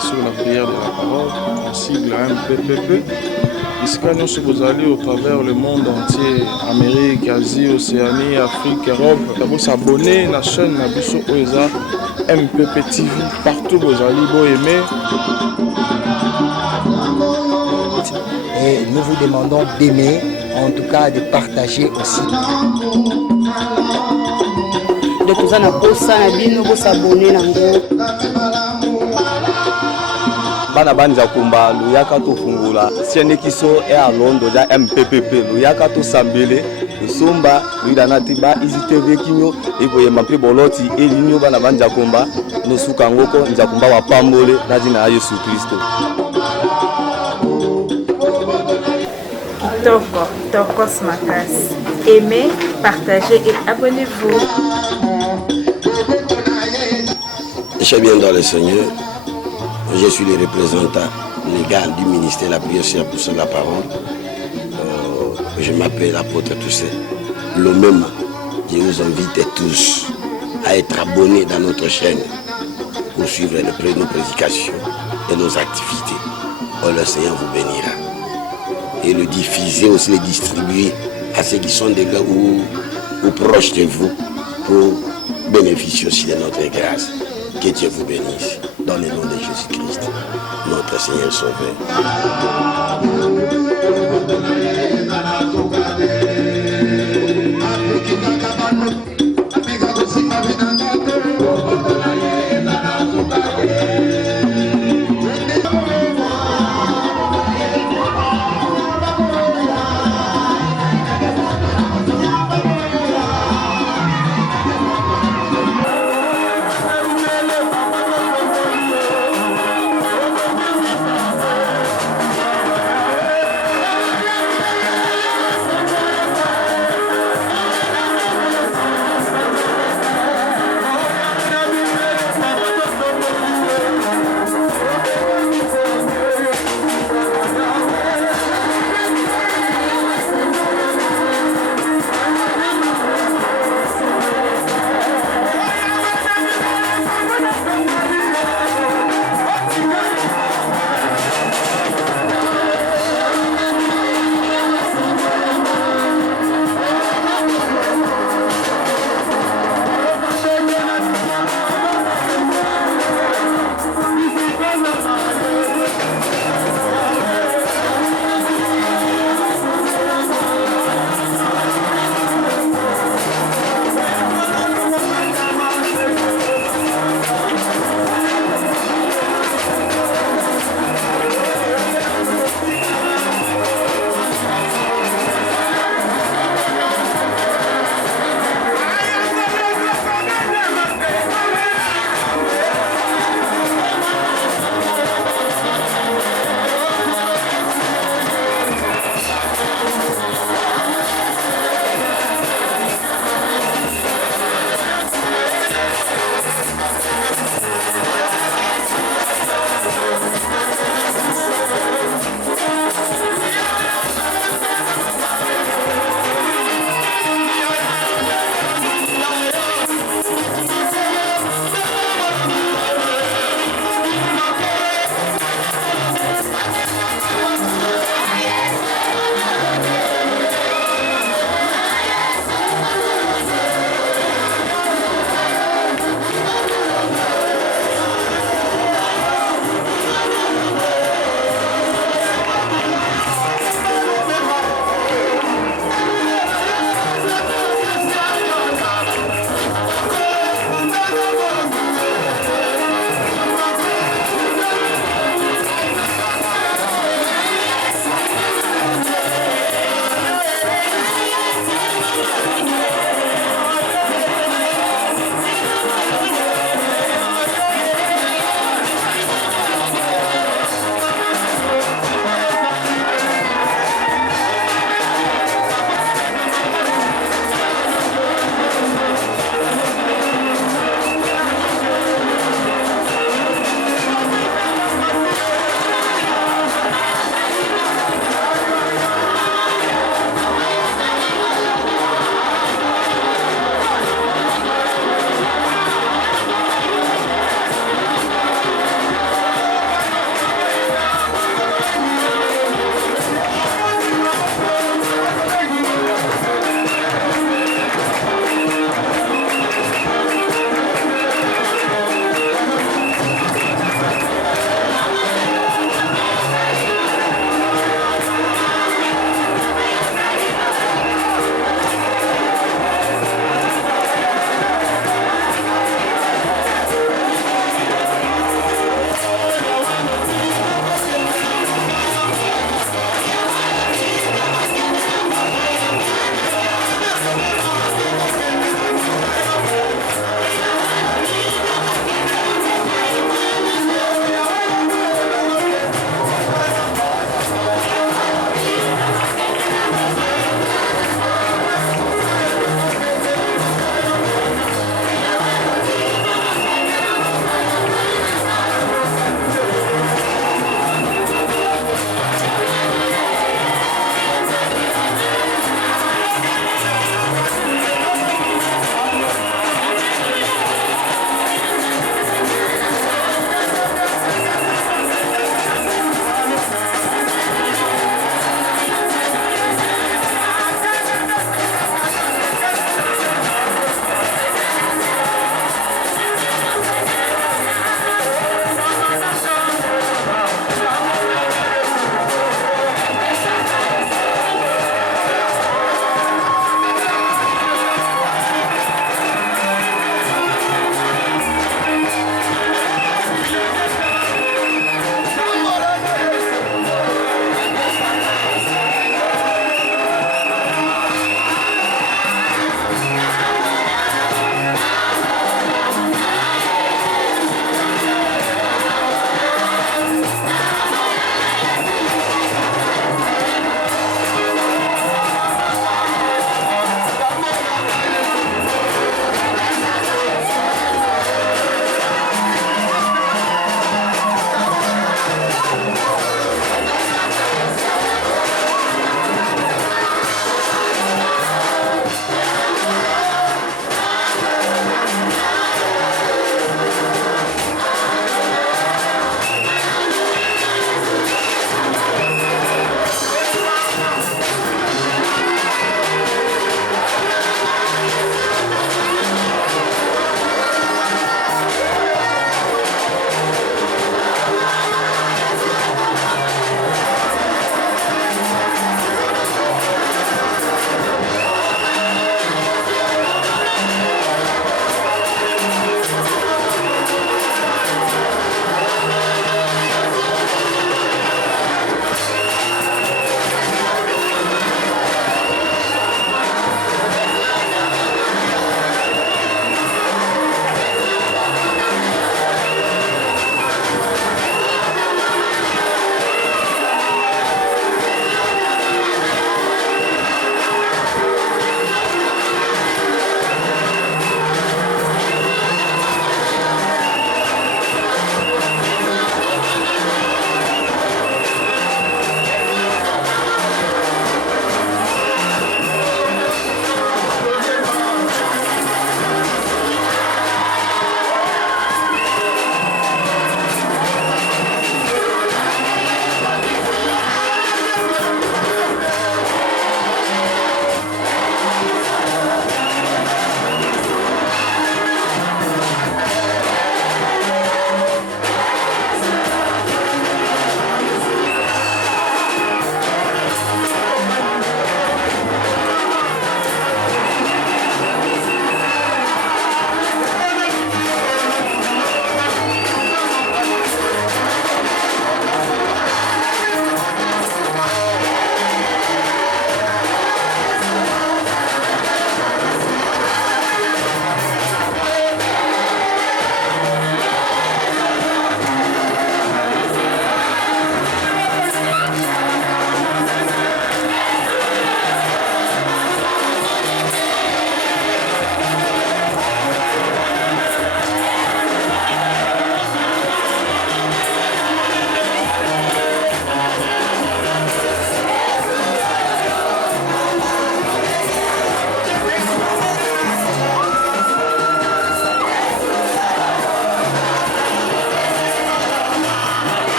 Sur la prière de la parole, on cible MPPP. Iskano Sobozali au travers le monde entier, Amérique, Asie, Océanie, Afrique, Europe. Vous s'abonner à la chaîne Nabiso Oeza MPP TV partout vous allez vous aimer. Et nous vous demandons d'aimer, en tout cas de partager aussi. De tout ça, nous s'abonner. Bana banza kumba luyaka to fungula siene kiso e alondo ja MPPP luyaka to sambele lusumba luidanati ba izitv kinyo eboye mape boloti elinyo bana banza kumba nosuka ngoko nza kumba wa pambole na jina ya Yesu Kristo. Toko Smakas. Aimez, partagez et abonnez-vous. Je bien dans le Seigneur. Je suis le représentant légal du ministère de la prière pour la parole. Je m'appelle l'apôtre Toussaint. Le même, je vous invite tous à être abonnés dans notre chaîne pour suivre nos prédications et nos activités. Oh, le Seigneur vous bénira. Et le diffuser, aussi le distribuer à ceux qui sont déjà ou proches de vous pour bénéficier aussi de notre grâce. Que Dieu vous bénisse. Dans le nom de Jésus-Christ, notre Seigneur Sauveur.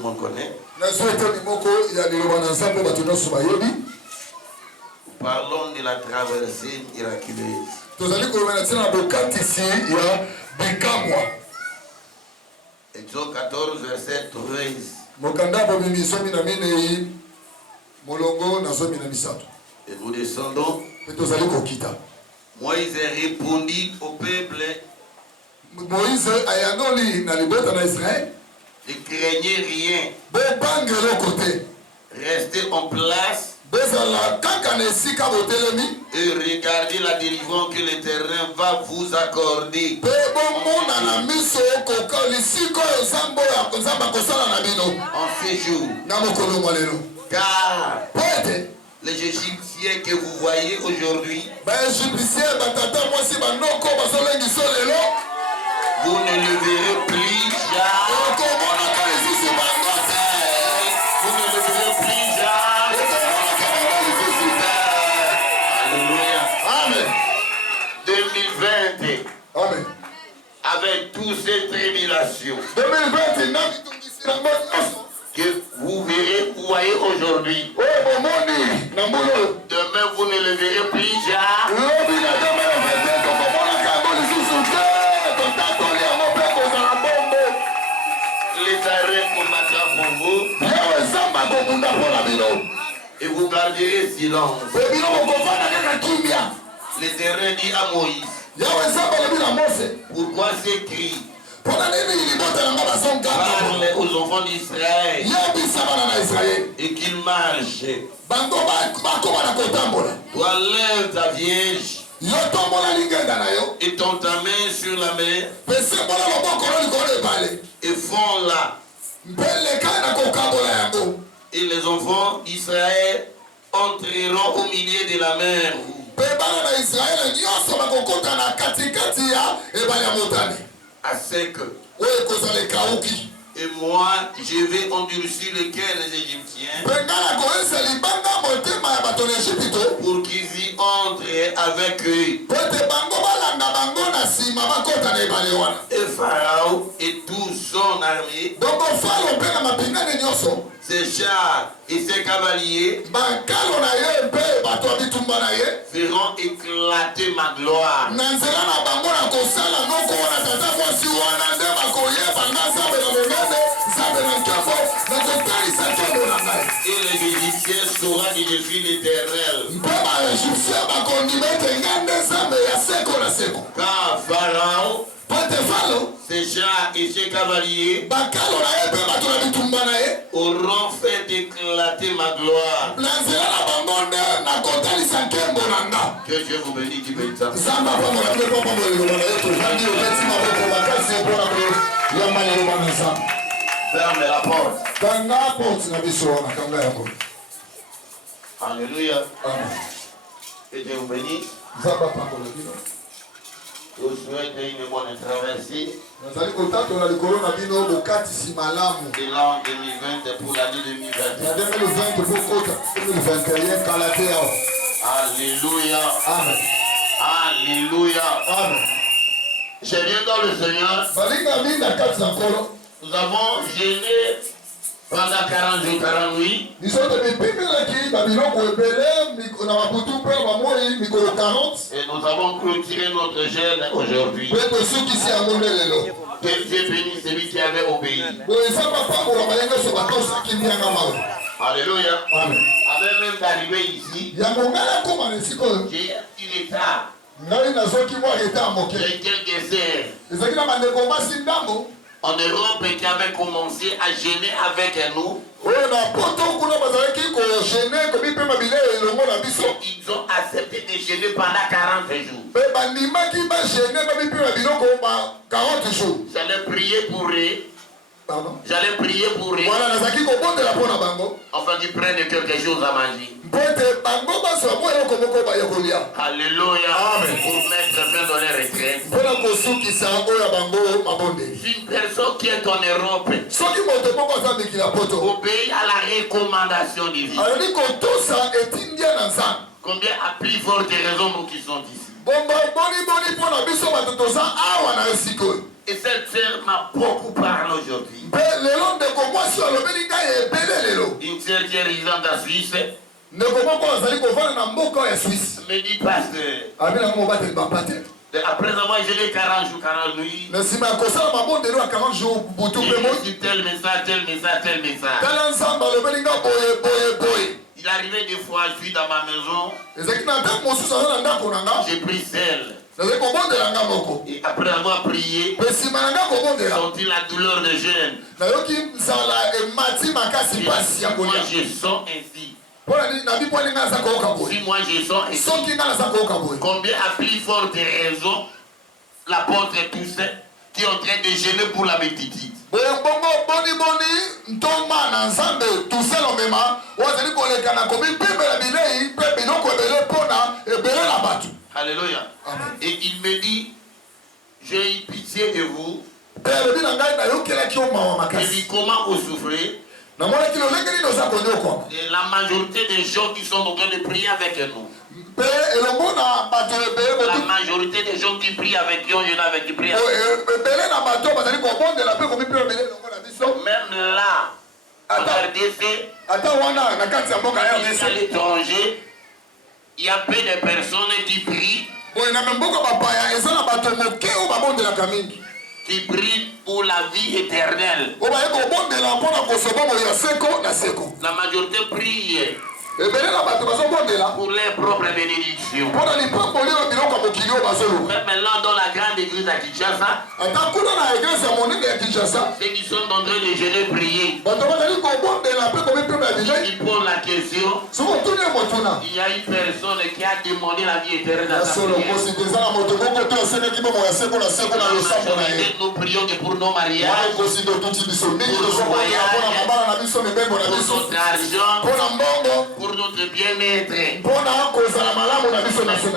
le monde connaît. Parlons de la traversée miraculeuse. Exode 14, verset 13. Et nous descendons. Moïse répondit au peuple. Moïse ayanoli na libota na Israël. Ne craignez rien. Restez en place. Et regardez la délivrance que l'Éternel va vous accorder. En ces jours. Car les Égyptiens que vous voyez aujourd'hui, vous ne le verrez plus jamais. Vous ne le verrez plus jamais. Alléluia. Amen. 2020. Amen. Avec toutes ces tribulations 2020 que vous verrez, vous voyez aujourd'hui. Demain, vous ne le verrez plus jamais. L'Éternel combattra pour vous. Et vous garderez silence. L'Éternel dit à Moïse, pourquoi ces cris? Parle aux enfants d'Israël et qu'ils marchent. Toi, lève ta vierge et tends ta main sur la mer et fonds-la. Et les enfants d'Israël entreront au milieu de la mer. À sec. Et moi, je vais endurcir le cœur des Égyptiens pour qu'ils y entrent avec eux. Et Pharaon et toute son armée, ses chars et ses cavaliers feront éclater ma gloire. Et les Égyptiens sauront que je suis l'Éternel. Car Pharaon, ses chars et ses cavaliers auront fait éclater ma gloire. Que Dieu vous bénisse qui bénisse ça. Ferme la porte. Alléluia. Que Dieu vous bénisse. Je vous souhaite une bonne traversée de l'an 2020 pour l'année 2021. Alléluia. Amen. Alléluia. Amen. J'ai bien dans le Seigneur. Nous avons gêné pendant 40 jours, 40 nuits. Et nous avons clôturé notre jeûne aujourd'hui. Que Dieu bénisse celui qui avait obéi. Alléluia. Amen. Avant même d'arriver ici, j'ai une état. J'ai quelques heures. En Europe qui avait commencé à gêner avec nous. Ils ont accepté de gêner pendant 40 jours. J'allais prier pour eux. J'allais prier pour eux. Enfin, qu'ils prennent quelque chose à manger. Alléluia. Amen. Pour mettre fin dans les retraites. Si une personne qui est en Europe obéit à la recommandation divine, combien a plus forte raison pour qu'ils sont ici? Et cette sœur m'a beaucoup parlé aujourd'hui. Une sœur qui est résidente en Suisse me dit, pasteur, après avoir géré 40 jours, 40 nuits, j'ai reçu tel message, tel message, tel message. Il arrivait des fois, je suis dans ma maison, j'ai pris sel. Et après avoir prié, senti la douleur de jeûne. Moi je sens ainsi. Si moi je sens ainsi, combien a plus forte raison l'apôtre et tous ceux qui sont en train de jeûner pour la bétitude. Alléluia. Et il me dit, j'ai eu pitié de vous. Il dit, comment vous souffrez? Et la majorité des gens qui sont en train de prier avec nous. La majorité des gens qui prient avec eux, il y en a avec qui prient avec même là, en RDC, à l'étranger, il y a peu de personnes qui prient. Qui prient pour la vie éternelle. La majorité prie pour les propres bénédictions. Même maintenant dans la grande église à Kinshasa, ceux qui sont en train de jeûner prier, ils posent la question. Il y a une personne qui a demandé la vie éternelle à sa prière. Nous prions que pour nos mariages, pour nos voyages, pour notre argent, pour notre bien-être.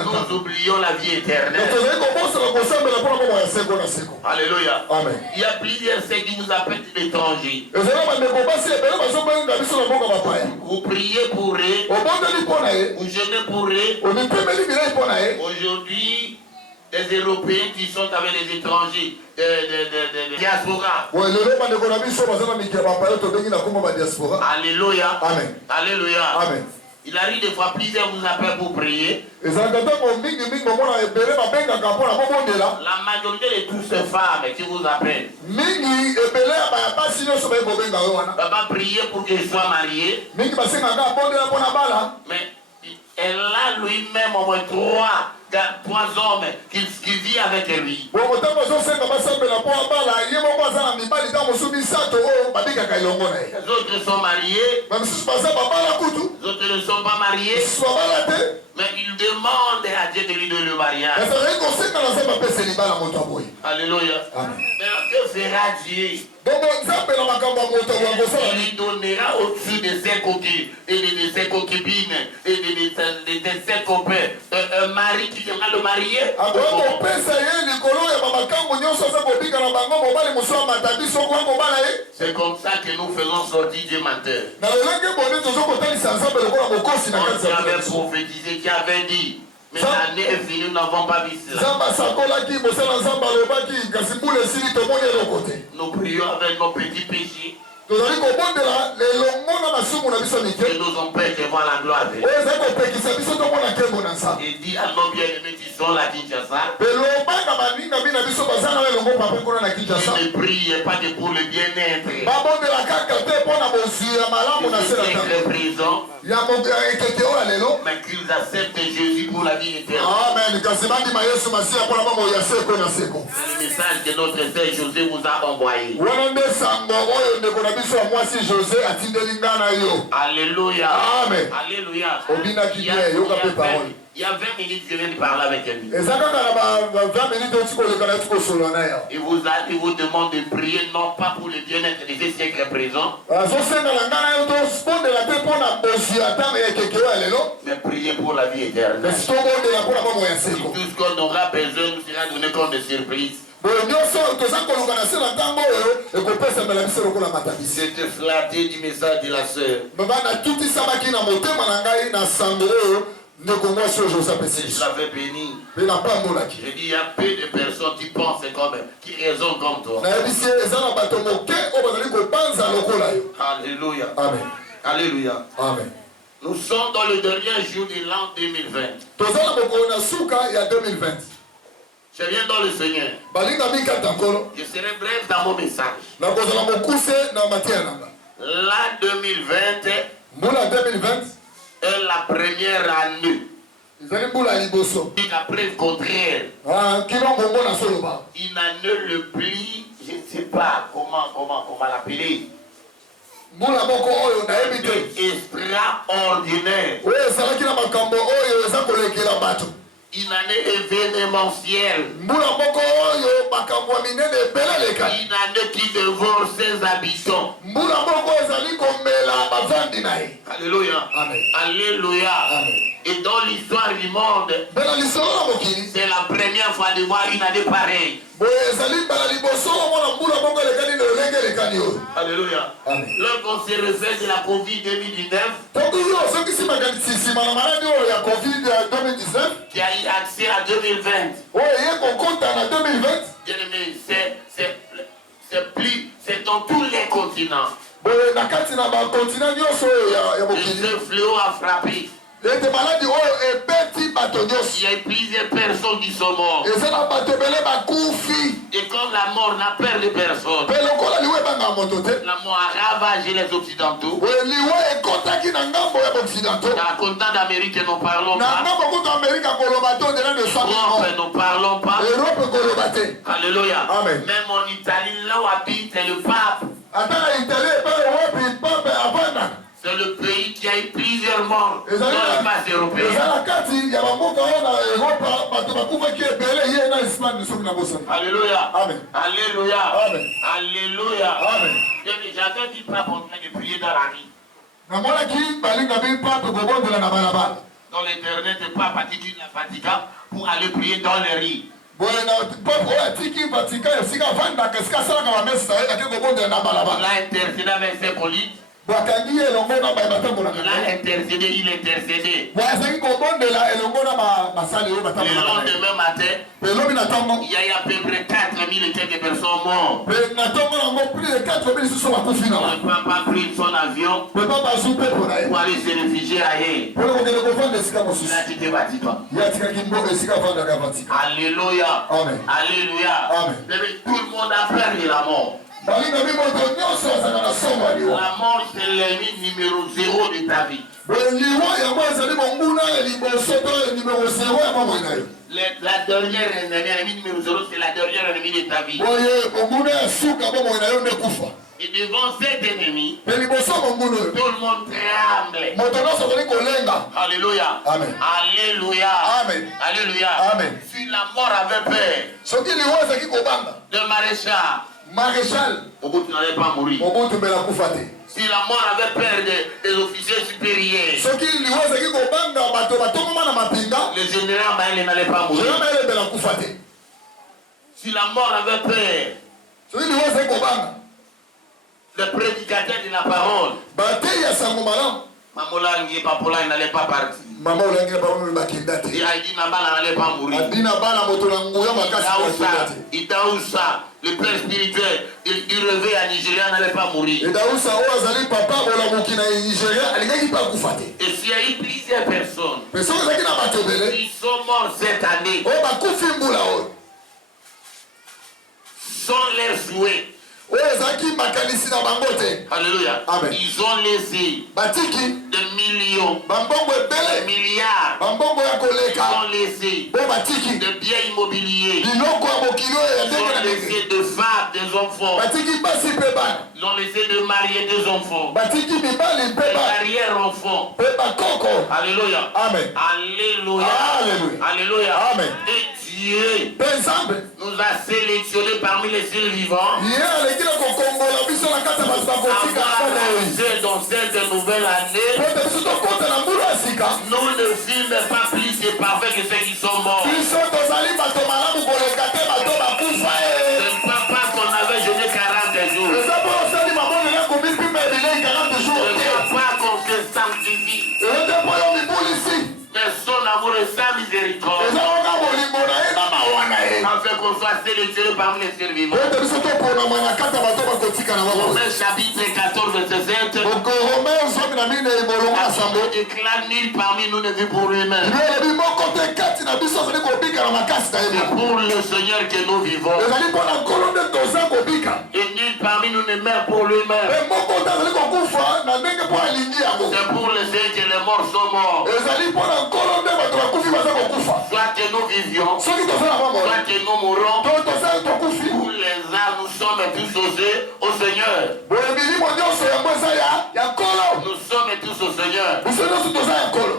Nous oublions la vie éternelle. Alléluia. Amen. Il y a plusieurs ceux qui nous appellent l'étranger. Vous priez pour eux. Vous jeûnez pour eux. Aujourd'hui, les Européens qui sont avec les étrangers de diaspora. Alléluia. Amen. Alléluia. Amen. Il arrive des fois plusieurs vous appellent pour prier. La majorité de toutes ces femmes qui vous appellent, papa prier pour qu'elle soit mariée. Mais elle a lui-même au moins trois hommes qui vivent avec lui. Les autres sont mariés. Les autres ne sont pas mariés. Mais ils demandent à Dieu de lui donner le mariage. Alléluia. Mais que fera Dieu? Il lui donnera au-dessus de ses concubines et de ses concubines et de ses copains un mari qui viendra le marier. C'est comme ça que nous faisons sortir Dieu matin. On avait prophétisé, qui avait dit, mais l'année est finie, nous n'avons pas vu cela. Nous prions avec nos petits péchés. Que nous empêche de voir la gloire de Dieu. Et dit à nos bien-aimés qui sont là, Kinshasa, ne priez pas que pour le bien-être. Mais qu'ils acceptent Jésus pour la vie éternelle. C'est le message que notre Sœur José vous a envoyé. Alléluia. Amen. Alléluia. Il y a 20 minutes, je viens de parler avec lui. Il vous demande de prier non pas pour le bien-être de ces siècles présents, mais prier pour la vie éternelle. Tout ce qu'on aura besoin nous sera donné comme des surprises. J'étais flatté du message de la sœur. ne comment ce jour ça peut Si je l'avais béni. Mais n'a pas mon Je dis, il y a peu de personnes qui pensent comme, qui raisonnent comme toi. Alléluia. Amen. Alléluia. Amen. Nous sommes dans le dernier jour de l'an 2020. Je viens dans le Seigneur. Je serai bref dans mon message. L'an 2020 est la première année. Après le contraire. Une année le plus, je ne sais pas comment l'appeler. Extraordinaire. Une année événementielle. Une année qui dévore ses habitants. Alléluia. Amen. Alléluia. Amen. Et dans l'histoire du monde, c'est la première fois de voir une année pareille. Alléluia. Amen. Lorsqu'on se réfère de la Covid 2019, qui a eu accès à 2020, bien aimé, c'est dans tous les continents. Et ce fléau a frappé. Il y a plusieurs personnes qui sont mortes. Et comme la mort n'a peur de personne, la mort a ravagé les Occidentaux. Dans la continent d'Amérique, nous ne parlons pas. Europe, nous ne parlons pas. Alléluia. Amen. Même en Italie, là où habite le pape, c'est le pays qui a eu plusieurs morts dans l'espace européen. Alléluia. Amen. Alléluia. Amen. Alléluia. Amen. J'avais dit pas en train de prier dans la rue. Dans l'internet, pas particulier la Vatican pour aller prier dans les rues. Là, intercédé avec ses collègues. Il a intercédé, il intercédé. Le lendemain matin, il y a eu à peu près 4000 et quelques personnes mortes. Le papa a pris son avion pour aller se réfugier ailleurs. Il a quitté Vatican. Alléluia. Amen. Alléluia. Amen. Tout le monde a peur de la mort. La mort, c'est l'ennemi numéro 0 de ta vie. La dernière ennemi numéro 0, c'est la dernière ennemie de ta vie. Et devant cet ennemi, tout le monde tremble. Alléluia. Amen. Alléluia. Amen. Alléluia. Amen. Si la mort avait peur de maréchal, Mobutu n'allait pas mourir. Si la mort avait peur des officiers supérieurs, le général Maël n'allait pas mourir. Si la mort avait peur, le prédicateur de la parole, Mamola Ngi Papola n'allait pas partir. Et Aïdi Nabala n'allait pas mourir. Idaoussa, le père spirituel, il revêt à Nigeria n'allait pas mourir. Et s'il y a eu plusieurs personnes qui sont mortes cette année sans les souhaits. Alléluia. Amen. Ils ont laissé des millions, des milliards. Ils ont laissé des biens immobiliers. Ils ont laissé de femmes, des enfants. Ils ont laissé de marier des enfants. Des arrière-enfants. Alléluia. Amen. Alléluia. Alléluia. Alléluia. Amen. Et Dieu nous a sélectionnés parmi les survivants. Dans cette nouvelle année, nous ne filmons pas plus de parfaits que ceux qui sont morts. Ce n'est pas qu'on avait jeûné 40 jours. Ce n'est pas qu'on se sanctifie. Mais sa miséricorde. Afin qu'on soit sélectionné parmi les survivants. Romains chapitre 14, verset 7. Déclare nul parmi nous ne vit pour lui-même. C'est pour le Seigneur que nous vivons. Et nul parmi nous ne meurt pour lui-même. C'est pour le Seigneur que les morts sont morts. Soit que nous vivions, soit que nous mourons. Pour les âmes, nous sommes tous au Seigneur. Nous sommes tous au Seigneur.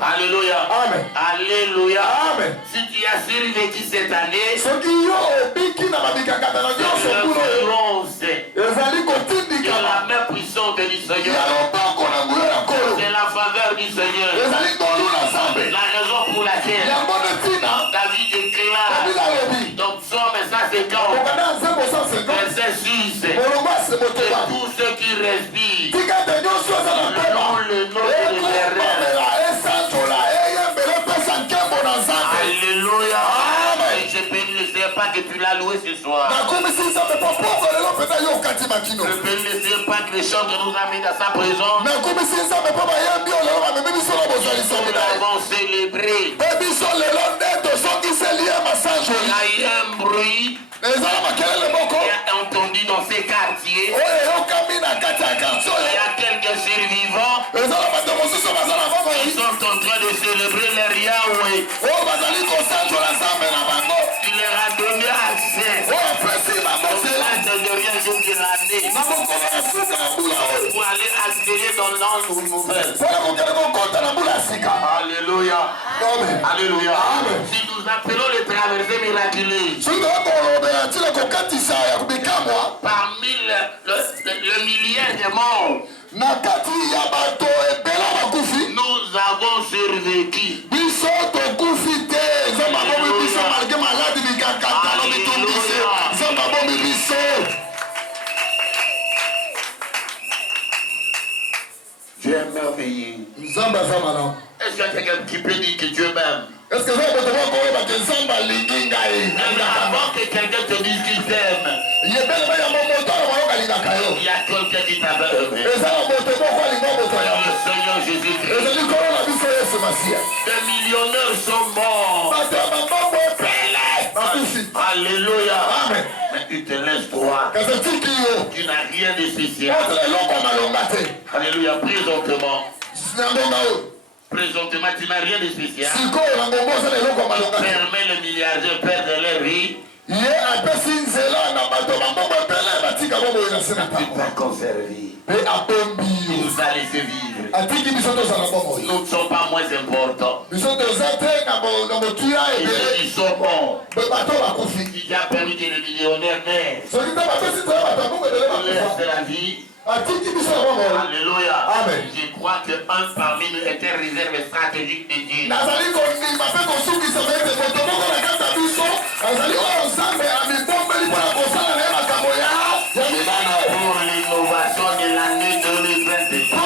Alléluia. Amen. Alléluia. Amen. Si tu as survécu cette année, c'est la main puissante du Seigneur. C'est la faveur du Seigneur. La raison pour laquelle David déclare dans Psaume 150, verset 6, que tous ceux qui respirent louent le nom de l'Éternel. Alléluia. Je ne sais pas que tu l'as loué ce soir. Je ne sais pas que les chants que nous a mis dans sa présence, nous l'avons célébré. Il y a eu un bruit. Il a entendu dans ces quartiers. Il y a quelques survivants. Ils sont en train de célébrer leur Yahweh. Tu leur as donné accès. Au dernier jour de l'année. Pour aller accéder dans l'ange nouvelle. Alléluia. Alléluia. Si nous appelons les traversées miraculeuses, parmi le milliard de morts, nous avons survécu. Dieu est merveilleux. Est-ce qu'il y a quelqu'un qui peut dire que Dieu m'aime? Est-ce que vous avez besoin avant que quelqu'un te dise qu'il t'aime, il y a quelqu'un qui t'avait aimé. Le Seigneur Jésus-Christ. Des millionnaires sont morts. Alléluia. Amen. Mais tu te laisses droit. Tu n'as rien de spécial. Alléluia. Présentement, tu n'as rien de spécial. Permets le milliardaire perdre leur vie. Tu t'as conservé. Il nous a laissé vivre. Nous ne sommes pas moins importants. Et ceux qui sont morts, il a permis que les millionnaires naissent. Laisse la vie. Alléluia. Amen. Je crois qu'un parmi nous était réserve stratégique de Dieu. Pour l'innovation de l'année 2021.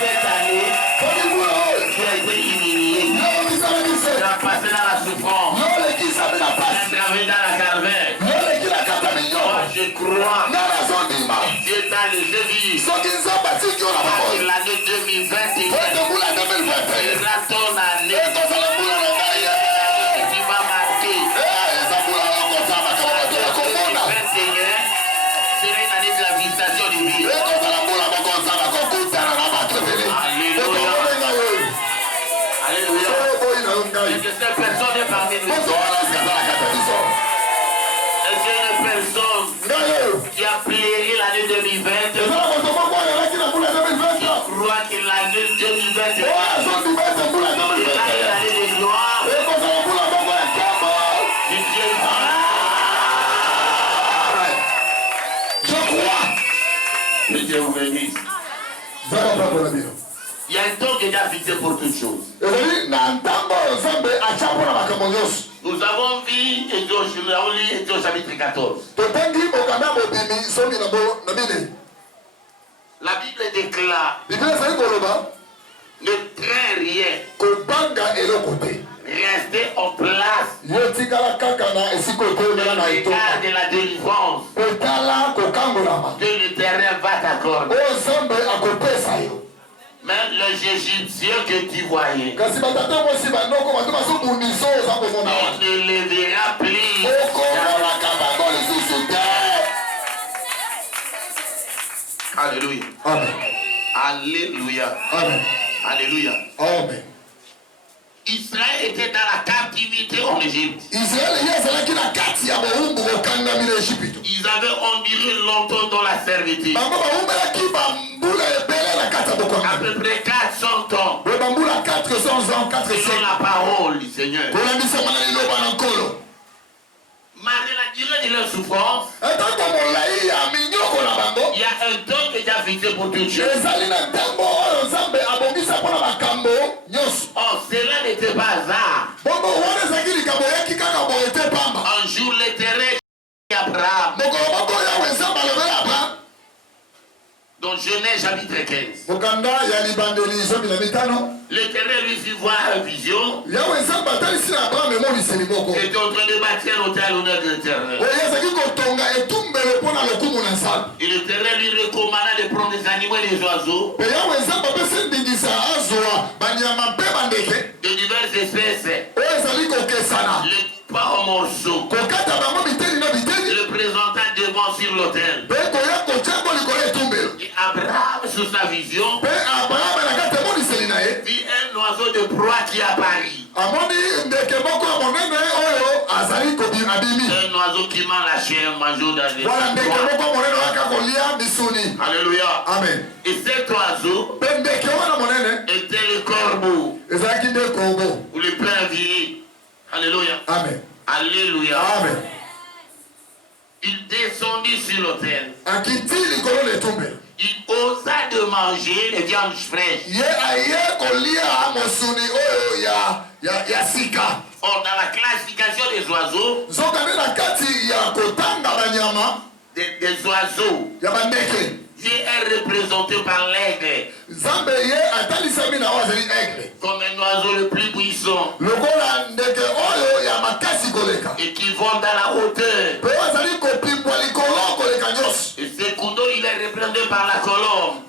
Cette année, tu as été humilié. Tu as passé dans la souffrance. Tu as travaillé dans la calvaire. Je crois que Dieu t'a laissé vivre. L'année 2021 sera ton année. Tu vas marquer. 2021 sera une année de la visitation divine. Alléluia. Alléluia. Et que cette personne est parmi nous. Est-ce qu'il y a une personne qui a pleuré l'année 2020? Je crois que l'année 2020 est l'année de gloire. Je crois. Que Dieu vous bénisse. Il y a un temps qui est déjà fixé pour toutes choses. Nous avons vu Exode chapitre 14. La Bible déclare, ne crains rien. Restez en place. Regarde la délivrance que l'Éternel va t'accorder. Même les Égyptiens que tu voyais, il ne les verra plus. Alléluia. Amen. Alléluia. Amen. Alléluia. Amen. Israël était dans la captivité en Égypte. Ils avaient enduré longtemps dans la servitude. À peu près 400 ans. Selon la parole du Seigneur. Malgré la durée de leur souffrance, il y a un temps que Dieu a fixé pour toutes choses. Oh, cela n'était pas hasard. Un jour, l'Éternel Abraham. Dans Genèse chapitre 15. L'Éternel lui fit voir une vision. Il était en train de bâtir un hôtel à l'honneur de l'Éternel. Et l'Éternel lui recommanda de prendre des animaux et des oiseaux. De diverses espèces. Les coupa en morceaux. Le présenta devant sur l'autel. Et Abraham, sous sa vision, vit un oiseau de proie qui apparut. Un oiseau qui mange la chair, mangeau d'année. Alléluia. Amen. Et cet oiseau était le corbeau. Ou le plein vie. Alléluia. Amen. Alléluia. Amen. Il descendit sur l'autel. Il osa de manger les viandes fraîches. Or, dans la classification des oiseaux, des oiseaux, Dieu est représenté par l'aigle. Comme un oiseau le plus puissant. Et qui vole dans la hauteur. Et ce couteau, il est représenté par la colombe.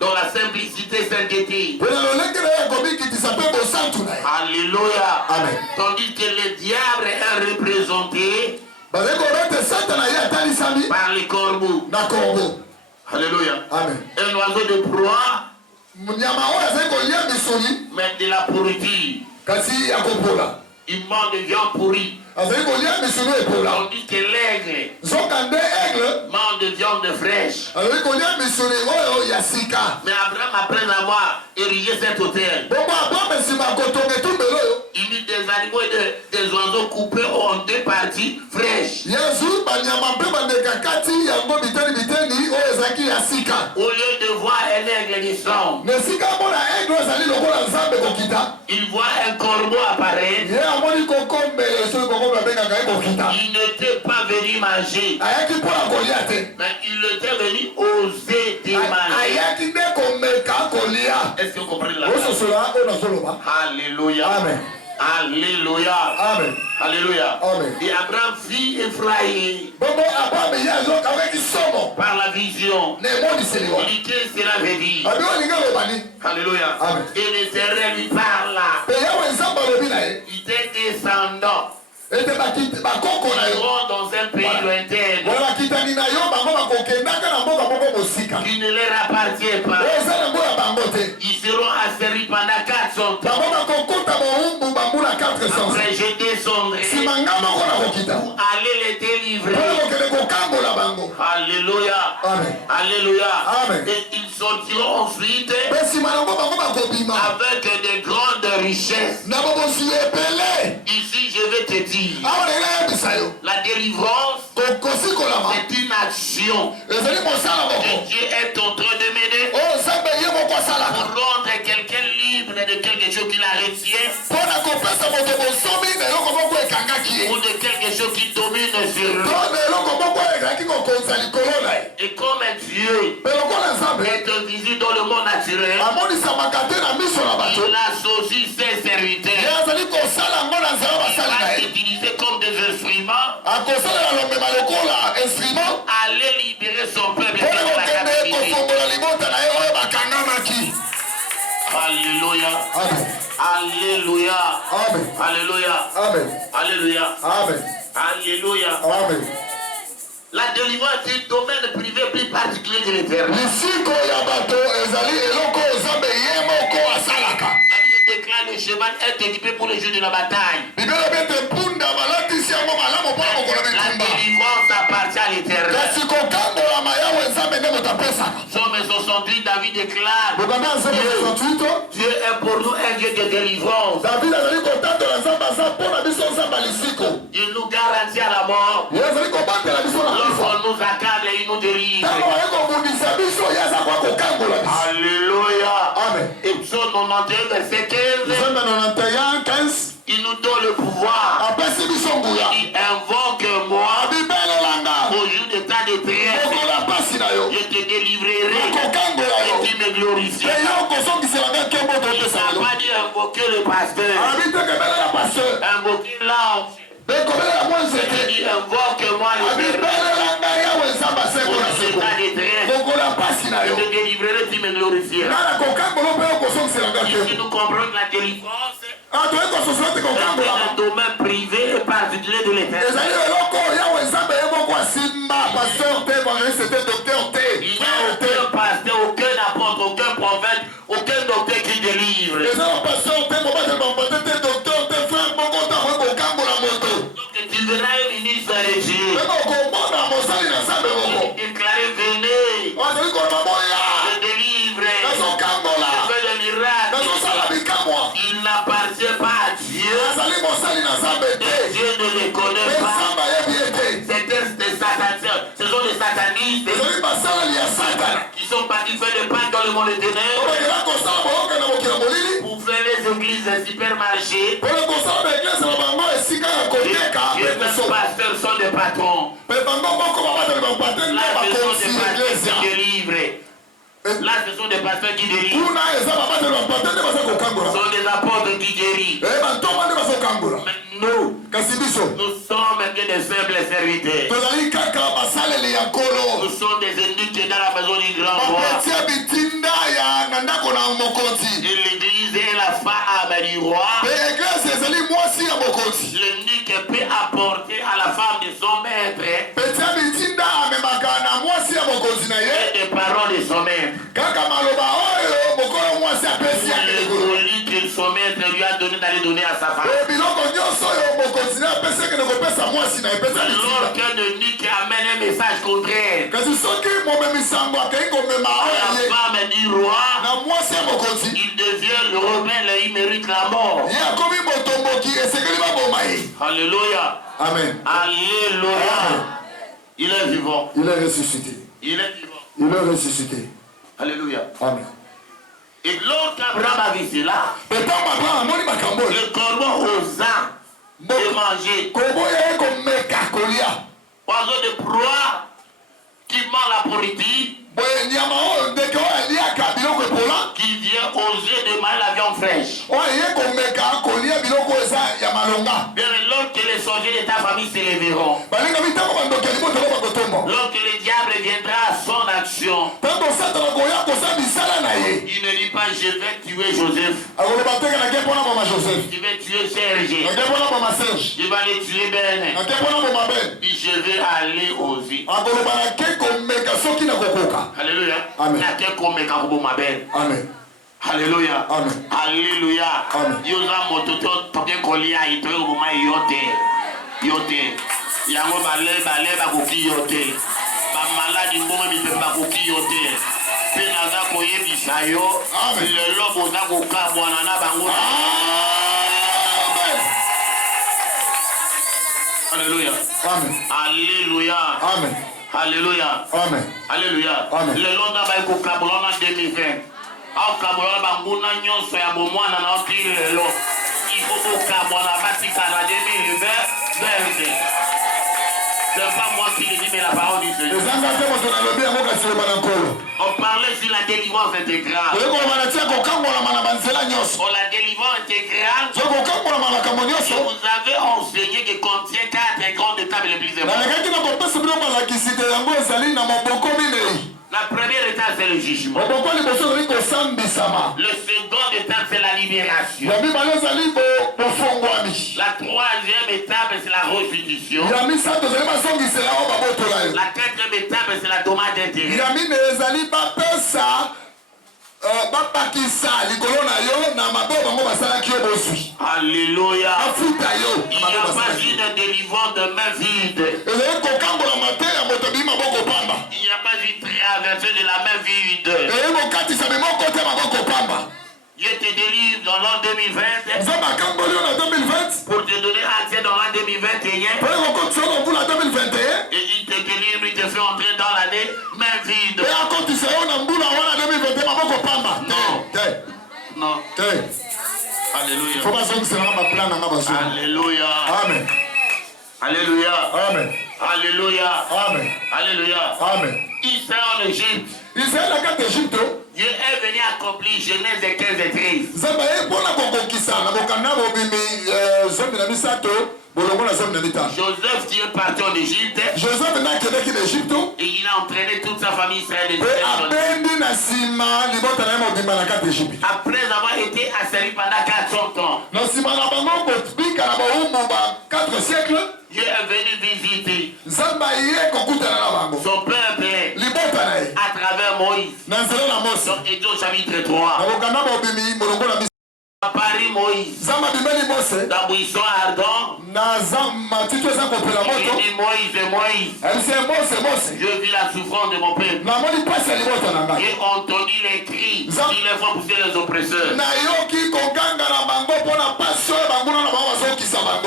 Dans la simplicité synthétique. Alléluia. Amen. Tandis que le diable est représenté par les corbeaux. Alléluia. Amen. Un oiseau de proie, mais de la pourriture. Il mange de viande pourrie. Tandis que l'aigle mange de viande fraîche. Mais Abraham, après avoir érigé cet hôtel, il mit des animaux et des oiseaux coupés en deux parties fraîches. Au lieu de voir un aigle descendre, il voit un corbeau apparaître. Il n'était pas venu manger, mais il était venu oser démanger. Est-ce que vous comprenez là? Alléluia. Amen. Alléluia. Amen. Alléluia. Amen. Et Abraham fit effrayer par la vision. Il dit que cela veut dire. Alléluia. Amen. Et l'Éternel lui parla. Il était descendant. Ils vont dans un pays lointain qui ne leur appartient pas. Ils seront asservis pendant 400 ans. Après je descendrai pour aller les délivrer. Alléluia. Amen. Alléluia. Amen. Et ils sortiront ensuite avec de grandes richesses. Ici je vais te dire, la délivrance c'est une action que Dieu est en train de mener pour rendre quelqu'un libre de quelque chose qui la retient ou de quelque chose qui domine sur lui. Et comme Dieu Dieu est un visite dans le monde naturel, il associe ses serviteurs. Il va utiliser comme des instruments. Aller libérer son peuple. Alléluia. Alléluia. Alléluia. Alléluia. Alléluia. La délivrance est un domaine privé plus particulier de l'Éternel. Déclare le cheval est équipé pour le jour de la bataille. La délivrance appartient à l'Éternel. Somme 68, David déclare Dieu est pour nous un Dieu de délivrance. Il nous garantit à la mort. Lorsqu'on nous accable, il nous délivre. Alléluia. Et psaume 91, verset 15. Il nous donne le pouvoir. Il invoque moi au jour de ta détresse. Je te délivrerai et tu me glorifieras. Il n'a pas dit invoquer le pasteur. Invoquer l'ange. Il dit invoque-moi le je te délivrerai, tu me glorifieras. Ici nous comprenons la délivrance est un domaine privé et particulier de l'Éternel. Il n'y a aucun pasteur, aucun apôtre, aucun prophète, aucun docteur qui délivre. Tu verras un ministre de Dieu. Déclarer venez. Je délivre. Je fais des miracles. Il n'appartient pas à Dieu. Et Dieu ne les connaît pas. Ce sont des satanistes qui sont partis faire des pactes dans le monde éternel pour faire les églises des supermarchés. Les pasteurs sont des patrons. Là, ce sont des pasteurs qui délivrent. Là, ce sont des pasteurs qui délivrent. Ce sont des apôtres qui guérissent. Mais nous sommes des simples serviteurs. Nous sommes des eunuques dans la maison du grand roi. Et l'église est la femme du roi. L'eunuque peut apporter à la femme de son maître et des paroles de son maître. L'eunuque, son maître lui a donné d'aller donner à sa femme. Lorsqu'un eunuque amène un message contraire à la femme du roi, il devient le rebelle et il mérite la mort. Alléluia. Amen. Alléluia. Il est vivant. Il est ressuscité. Il est vivant. Il est ressuscité. Alléluia. Amen. Et lorsqu'Abraham a vu cela, le corbeau osa de manger. Oiseau de proie qui ment la politique, qui vient oser de manger la viande fraîche. Bien, lorsque les songers de ta famille s'élèveront, lorsque le diable viendra à son action, il ne dit pas je vais tuer Joseph, je vais tuer Serge, je vais aller tuer Ben, puis je vais aller oser. Alléluia. Amen. Amen. Alléluia. Amen. Alléluia. Amen. Yoza mototo tobien kolia itoyo boma yote. Yote. Yango bale bakoki yote. Ba maladi mbongo mipemba koki yote. Pe naza koyebisa yo. Lelo boza kokabwana na bango. Alléluia. Amen. Alléluia. Amen. Alléluia. Amen. Alléluia. Amen. Lelo na ba kokabwana 2020. Au kabwana banguna nyonso ya bomwana na otili lelo. Il faut kokabwana batika na 2020. C'est pas moi qui le dis, mais la parole du Seigneur. On parlait sur la délivrance intégrale. Pour la délivrance intégrale, vous avez enseigné qui contient 4 grandes étapes les plus importantes. La première étape, c'est le jugement. Le second étape, c'est la libération. La troisième étape, c'est la restitution. La quatrième étape, c'est la dommage d'intérêt. Alléluia. Il n'y a pas une délivrance de main vide. Il n'y a pas une traversée de la main vide. Dieu te délivre dans l'an 2020 pour te donner accès dans l'an 2021. Et il te délivre, il te fait entrer dans l'année main vide. Non. Alléluia. Alléluia. Amen. Alléluia. Amen. Alléluia. Amen. Alléluia. Amen. Israël en Égypte. Israël la carte d'Égypte. Dieu est venu accomplir Genèse 15 et 13. Joseph qui est parti en Égypte. Et il a entraîné toute sa famille israélienne. Après avoir été asservi pendant 400 ans. Dieu est venu visiter son peuple à travers Moïse. Dans Exode chapitre 3. Paris Moïse. Dans buisson ardent. Il dit Moïse. Je vis la souffrance de mon peuple. J'ai entendu les cris qui les font pousser les oppresseurs.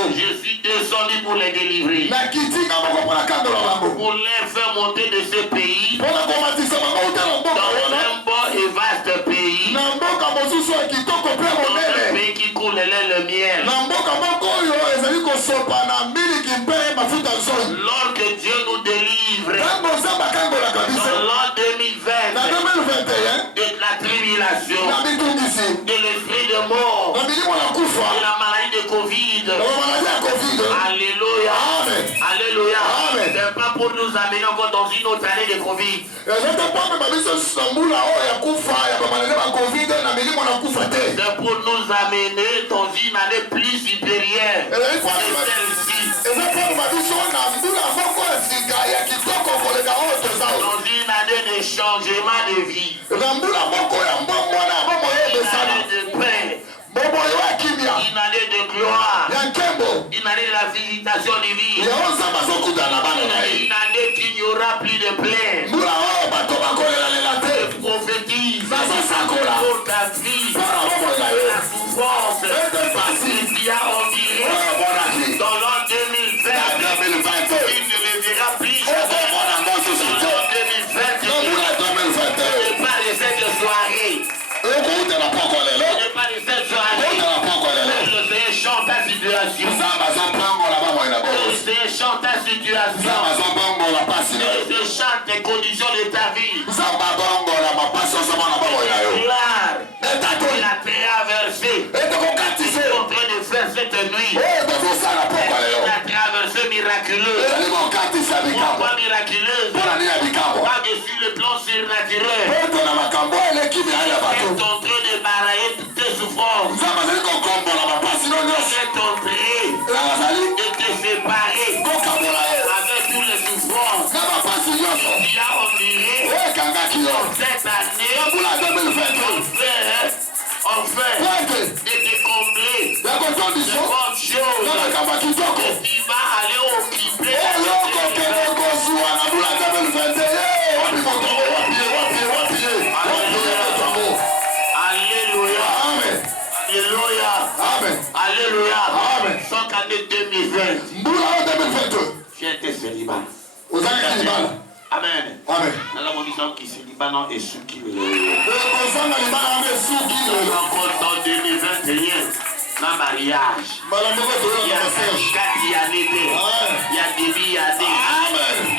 Je suis descendu pour les délivrer. Pour les faire monter de ce pays dans un beau et vaste pays. Un pays qui coule le lait le miel. Lorsque Dieu nous délivre dans l'an 2020 de la tribulation, de l'esprit de mort, de la maladie de Covid. Alléluia. Alléluia. C'est pas pour nous amener encore dans une autre année de Covid. C'est pour nous amener dans une année plus supérieure. Dans une année de changement de vie. Une année de paix. Une année de gloire. Une année de la visitation divine. Une année qu'il n'y aura plus de plaie. Je prophétise pour ta vie. La souffrance qu'il y a en direct dans l'an 2020. Il ne le verra plus. Dans l'an 2020. Ne pas de cette soirée. Ne pas de cette soirée. Le Seigneur chante ta situation. Le Seigneur chante ta situation. Le Seigneur chante tes conditions de ta vie. Il a traversé. Il est en train de faire cette nuit. Il a traversé miraculeuse. Pourquoi miraculeuse? Par-dessus le plan surnaturel. Il est en train de balayer toutes tes souffrances. Il est en train de te séparer avec toutes les souffrances. Il y a enduré cette année. Enfin, de te combler de bonnes choses qui va aller occuper Alléluia. Alléluia. Alléluia. Chaque année 2020. J'ai été célibat. Amen. Amen. Dans la mission qui se Liban et ceux qui le. Encore en 2021. na mariage. Il y a Kati ya Nete. Il y a Debi ya Nete.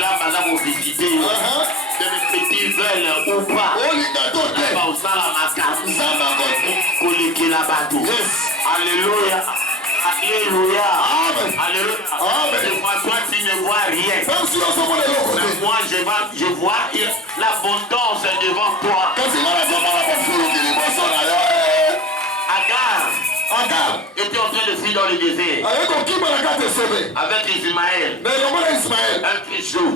Là, madame, vous visitez. Les petits veulent ou pas. Là, au Salamaka. Colléguer la bateau. Alléluia. Alléluia. Alléluia. Des fois, toi, tu ne vois rien. Mais moi, je vois l'abondance devant toi. Agar était en train de fuir dans le désert. Avec Ismaël. Un Christou.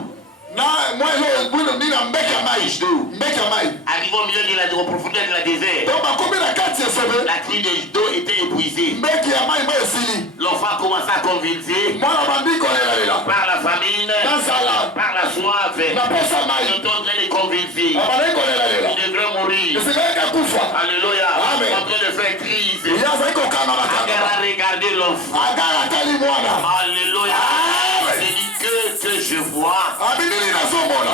Arrivé au milieu de la profondeur de la désert, la tribu d'eau était épuisée. L'enfant commença à convulser par la famine, par la soif. Il était en train de convulser. Il devrait mourir. Alléluia. En train de faire crise. Agar a regardé l'enfant. Alléluia. Que je vois,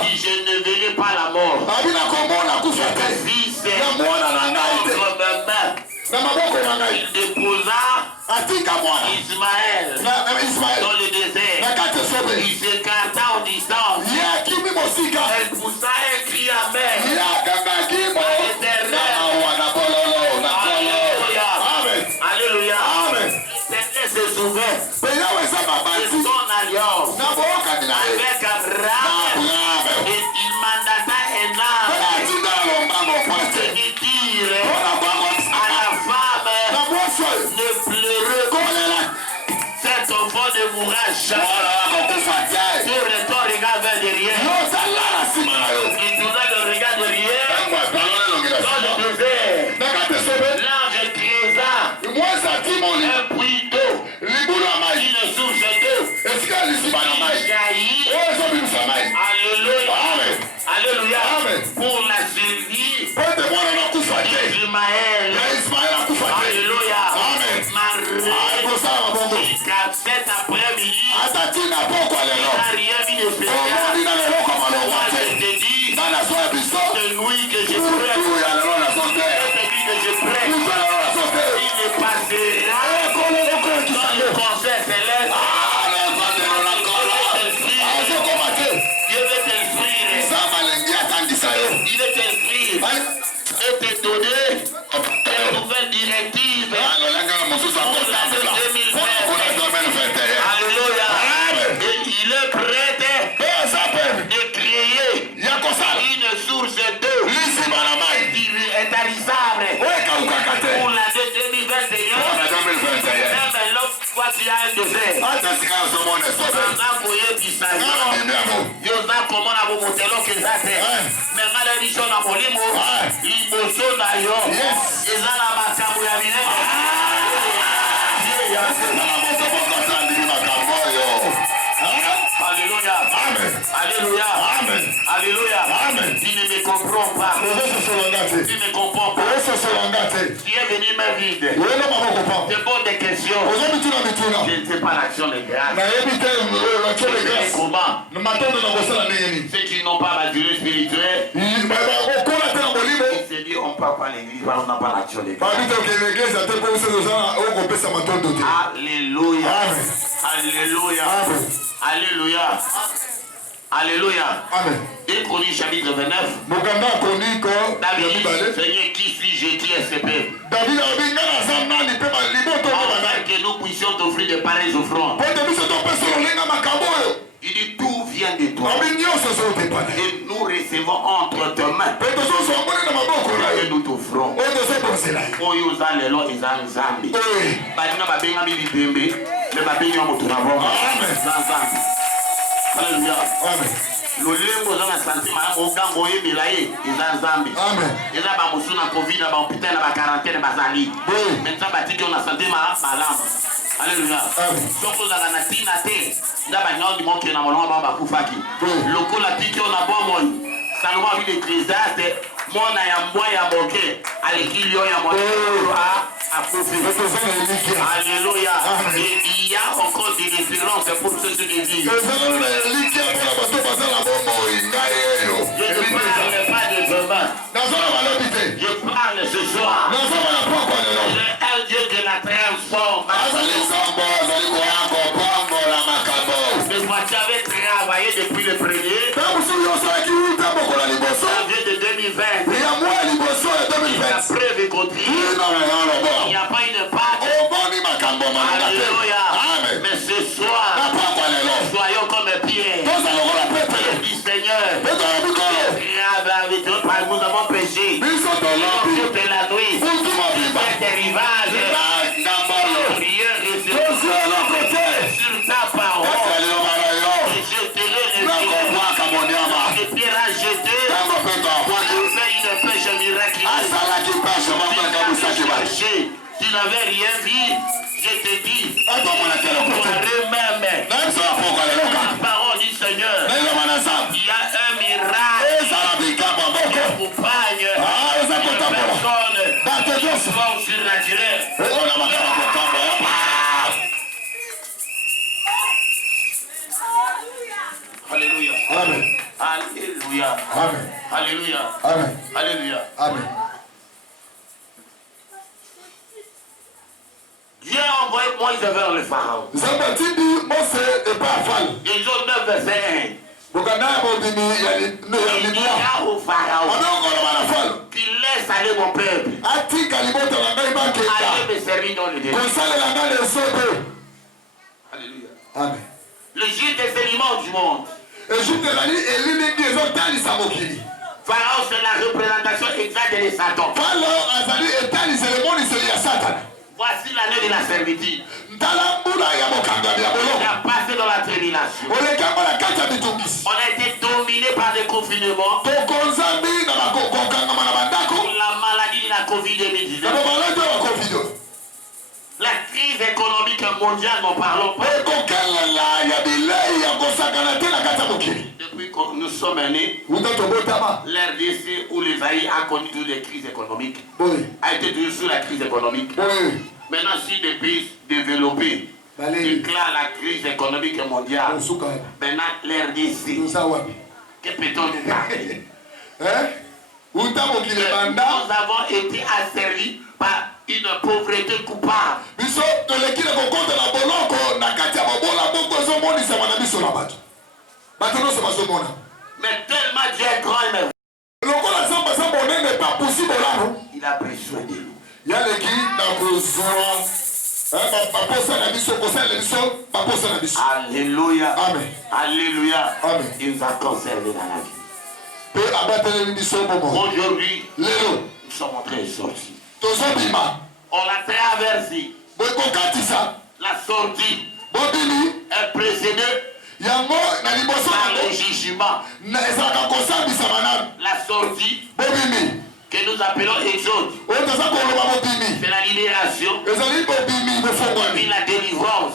si je ne verrai pas la mort, mon fils il déposa Ismaël dans le désert. Il s'écarta en distance. Elle poussa un cri amer. Alléluia. L'Éternel se souvint de son alliance avec Abraham et il mandata un âme de dire à la femme ne pleurez, cet enfant ne mourra jamais. Tourne ton regard vers derrière. Il tourna le regard derrière dans le désert. L'ange crisa un puits d'eau, une source d'eau. Alléluia. Alléluia. Pour la survie d'Ismaël. Alléluia. Marie, jusqu'à cet après-midi, il n'a rien mis de spécial. Moi, je te dis, c'est lui que je prie. C'est lui que je prie. Il ne passera dans le concert céleste. Dieu veut t'instruire. Il veut t'instruire et te donner des nouvelles directives pour l'année 2020. Alléluia. Et il est prêt de créer une source d'eau intarissable pour l'année 2021. Même l'autre fois tu as un désert. Alléluia. Alléluia. Alléluia. Tu ne me comprends pas. Tu ne me comprends pas. Tu es venu me vide. C'est bon des questions. Je ne sais pas l'action de grâce. Comment? Ceux qui n'ont pas la durée spirituelle, ils se disent on ne parle pas l'église, on n'a pas l'action de grâce. Alléluia. Alléluia. Alléluia. Alléluia. Amen. Et Chronique chapitre 29. David dit, Seigneur, qui suis-je, qui est ce peuple? David que nous puissions t'offrir de pareilles offrandes. Il dit, tout vient de toi. Et nous recevons entre tes mains. Et nous t'offrons. Oyoza lelo eza nzambe. Badina babenga bibembe, mais babenga motunavo. Nzambe. Alléluia. Amen. Lolembo za na sentiment ogango yebelaye eza nzambe. Amen. Eza ba musuna covid na ba hôpital na ba quarantaine bazali. Maintenant batiki on a sentiment malama. Alléluia. Amen. Soko za na tina te. Ndaba nyao di moke na molonga ba kufaki. Loko la tiki on a bon moi. Salomon a vu l'Ecclésiaste, mon ayamboa ya moke, alekilio ya moke. Alléluia. Et il y a encore des références pour ceux qui disent. Je ne parle pas de demain. Je parle ce soir. Un Dieu de la transformation. depuis le premier. Janvier de 2020. La preuve est continue. Il n'y a pas une pâte. Alléluia. Mais ce soir, soyons comme Pierre. Pierre dit Seigneur, nous avons péché. Toute la nuit. Des rivages. Sur ta parole. Je te le Pierre a jeté. Fait une pêche miraculeuse. Tu n'avais rien vu. Je te dis. Toi-même. La parole du Seigneur. Il y a un miracle qui accompagne une personne surnaturelle. Alléluia. Amen. Alléluia. Amen. Alléluia. Amen. Alléluia. Amen. Dieu a envoyé Moïse vers le Pharaon. Ils ont 9 versets 1. Il dira au Pharaon qu'il laisse aller mon peuple. Allez me servir dans le désert. Alléluia. Amen. L'Égypte est l'aliment du monde. Pharaon, c'est la représentation exacte de Satan. Voici l'année de la servitude. On a passé dans la tribulation. On a été dominé par des confinements. Pour la maladie de la Covid-19. La crise économique mondiale, n'en parlons pas. Depuis que nous sommes nés, l'RDC ou les AI a connu toutes les crises économiques. A été toujours sous la crise économique. Maintenant, si des pays développés déclarent la crise économique mondiale, maintenant l'RDC, que peut-on nous parler? Nous avons été asservis par une pauvreté coupable. Mais tellement Dieu est grand, il a pris soin de nous. Alléluia. Amen. Alléluia. Amen. Il nous a conservé dans la vie. Aujourd'hui, nous sommes en train de sortir. On a traversé. La sortie est précédée par le jugement. La sortie que nous appelons exode. C'est la libération. Puis la délivrance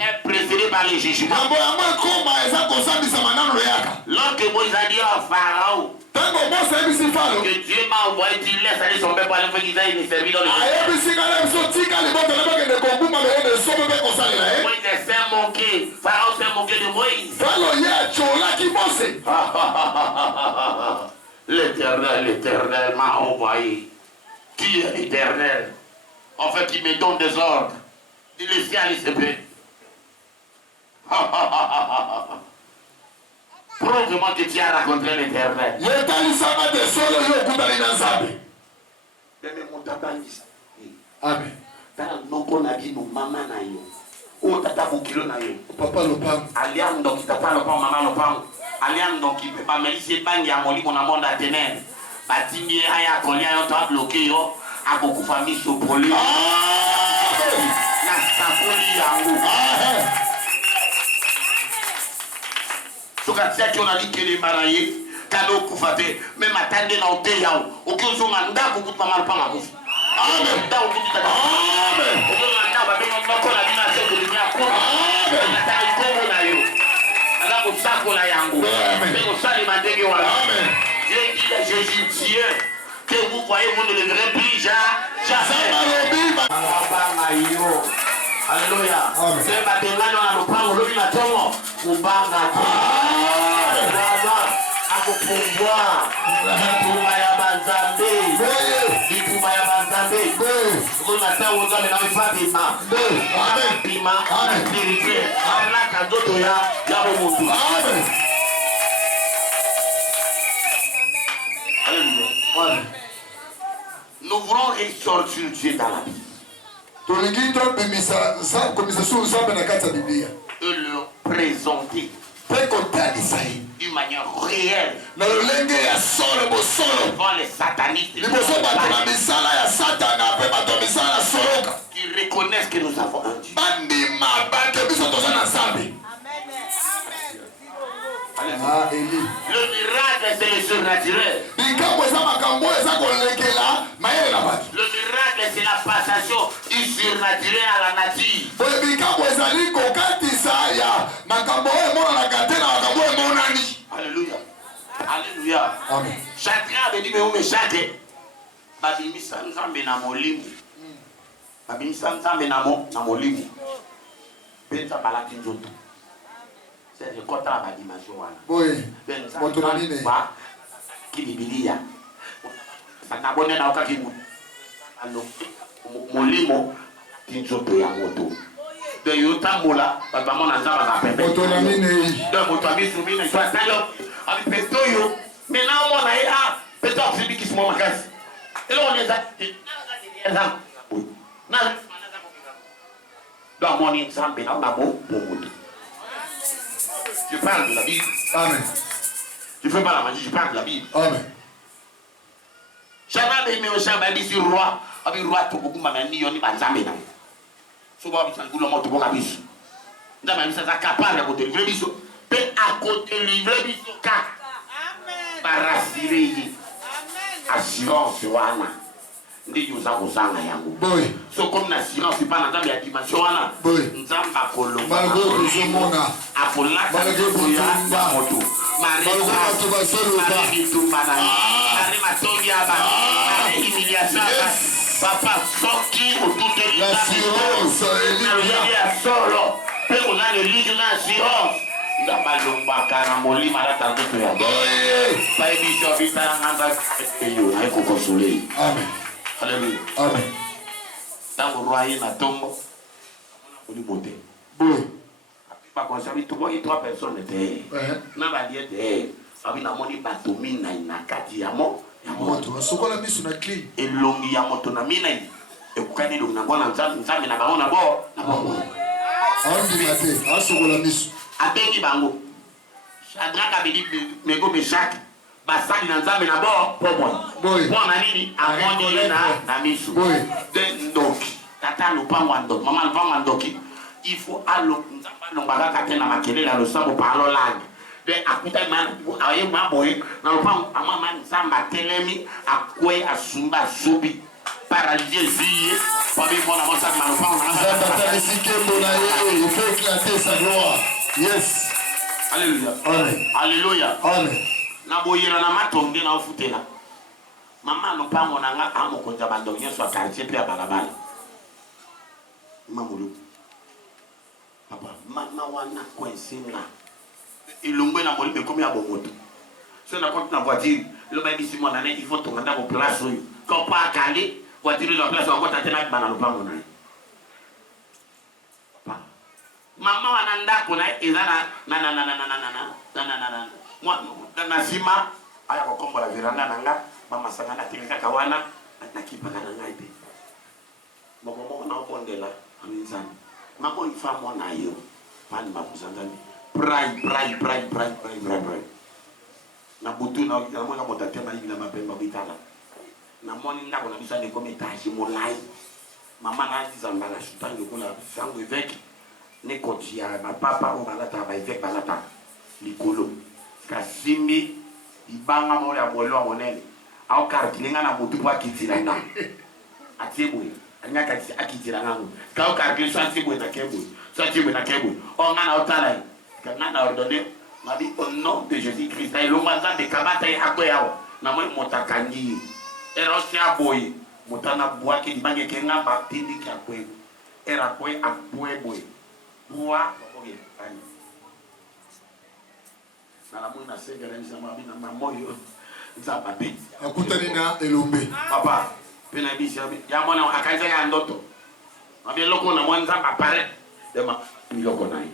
est précédée par le jugement. Lorsque Moïse a dit à Pharaon que Dieu m'a envoyé, tu laisses aller son peuple pour aller faire qu'ils aillent me servir dans le Moïse s'est moqué. Pharaon s'est moqué de Moïse. L'Éternel m'a envoyé. Qui est l'Éternel? En fait, il me donne des ordres. Il laisse aller se paix. Prouve-moi que tu as rencontré l'Éternel. Amen. Papa Lopango. Aliam donc il t'a le maman Lopango. Aliam donc il peut pas me laisser bangi à mon lit mon amende à ténèbres. Batini aya kolia yo t'a bloqué yo a beaucoup famille sopolé. La sapoli yango. Soka tia on a dit que les mariés kalo kufate même attendre na hotel yao. Okizo nganda ko kutma malpa na kufi. Amen. Da ukita. Amen. Okizo nganda ba bino ndoko la bina se ko dunia ko. Amen. Na ko na yo. Ala ko sako la yango. Amen. Ko sali mandege wala. Amen. Dieu dit à Jésus que vous voyez, vous ne le verrez plus jamais. Alléluia. C'est ma démarche dans le plan, le minatomo, ou banga. À vos pouvoirs, Ipumaya Banzambe, Ipumaya Banzambe, on a fait au nom de la nsima spirituel alaka nzoto ya bomotu. Alléluia. Nous voulons ressortir Dieu dans la Bible. Et le présenter d'une manière réelle devant les satanistes qui reconnaissent que nous avons un Dieu. Le miracle, c'est le surnaturel. Le miracle, c'est la passation du surnaturel à la nature. Alléluia. Alléluia. Amen. Chacun avait dit, mais où me chacun? Babimisa nzambe na molimu. Babimisa nzambe na molimu. Penza balaki nzoto. C'est le contrat à la dimension. Oui. Ba kibibilia. Sanabone na okakimu. Alo molimo tinzoto ya moto. De yotambola babamo na nzamba za pembe. Moto na mine. De motoamisu mine so talo. Abi peto yo. Mais là on a peto absolu qui se mo makasi. Et là on les a oui. Na donc mon nzambe na na bo moto. Je parle de la Bible. Amen. Je ne fais pas la magie, je parle de la Bible. Amen. Shabbat est au Shabbat dit roi, avec roi tout beaucoup mamani yoni banzambe na. Souvent bisan gulo moto boka biso. Ndama bisa za capable à côté livrer biso. Pe à côté livrer biso ka. Amen. Parasiré. Amen. Assurance wana. Ndi yuza kozanga yango. Boy. So comme na assurance pas na nzambe ya dimension wana. Boy. Nzamba kolomba. Malgré que je mona. Apola malgré que je moto. Marie papa sorti autour de l'assurance solo on a le lit de l'assurance ndabalomba kana molima data ndoto ya pas émission vita ngamba eyo haiko consoler. Amen. Alléluia. Amen. Tango royer na tombo on lui monter pas comme ça tout bon 3 personnes étaient na ba die de abi na moni batomi na inakati ya moto sokola misu na clean elongi ya moto na mina e kukani lo na bona nzambe na baona bo na bo andi mate asokola misu abengi bango Shadraka bidi mego meshaki basali na nzambe na bo boy bona nini amoni na misu den donc tata lupango ando mama lupango andoki il faut allo nzamba longaka katena makelele alo sambo parlo langue de akuta man aye maboy na lupango amama nzamba telemi akwe asumba zubi paralysé vie pabi mona mosa na lupango na nzamba talisike mona ye il faut éclater sa gloire. Yes. Alléluia. Amen. Alléluia. Amen. Na boyela na matonge na ofutela mama lupango na nga amokonza bandonye so quartier pe balabala mamulu papa mama wana kwensinga ilongwe na molime comme ya bomoto so na compte na voiture le baby si mon année il faut tomber dans vos places quand pas caler voiture la place encore tena bana lupango na papa mama wana ndako na ezana na na sima aya kokombola veranda nanga mama sangana tingaka kawana na kipaka na ngai pe momo na bondela aminzani mako ifamo na yo pani makuzangani prai na butu na mwana motate na hivi na mapemba bitala na moni ndako na bisane comme étage molai mama na dizamba la chutango kuna sango eveki ne kotia na papa o balata ba eveki balata likolo kasimbi ibanga mo ya bolo monene au kartilenga na butu kwa kitira na atibwe anya kati akitira ngango ka au kartil so atibwe na kebwe so atibwe na kebwe o ngana otala kana na ordonner mabi au nom de Jésus Christ et l'ombaza de kabata ya akoyao na mo motakangi era osia boy motana bwaki dibange kenga batindi kya kwe era kwe akwe boy bwa oge ani na muna segera ni sama bina mamoyo nzamba pe akutani na elombe papa pena bisi ya mwana akaanza ya ndoto mabe loko na mwanza pare dema miloko na ye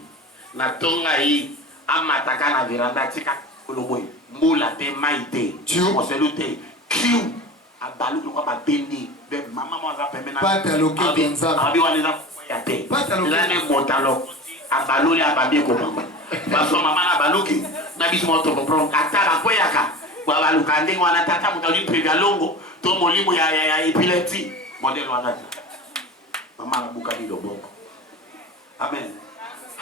na tonga ye amataka na veranda tika koloboy mbula te mai te moselu te kiu abalu ko ba beni be mama mo za pembe na pata loke konza abi wale za ya te la ne motalo abalu ya babi ko mama baso mama na baluki na biso moto ko pro ataba ko yaka kwa baluka ndenge wana tata mutali previa longo to molimo ya epilepsy modelo wana mama na buka ni loboko amen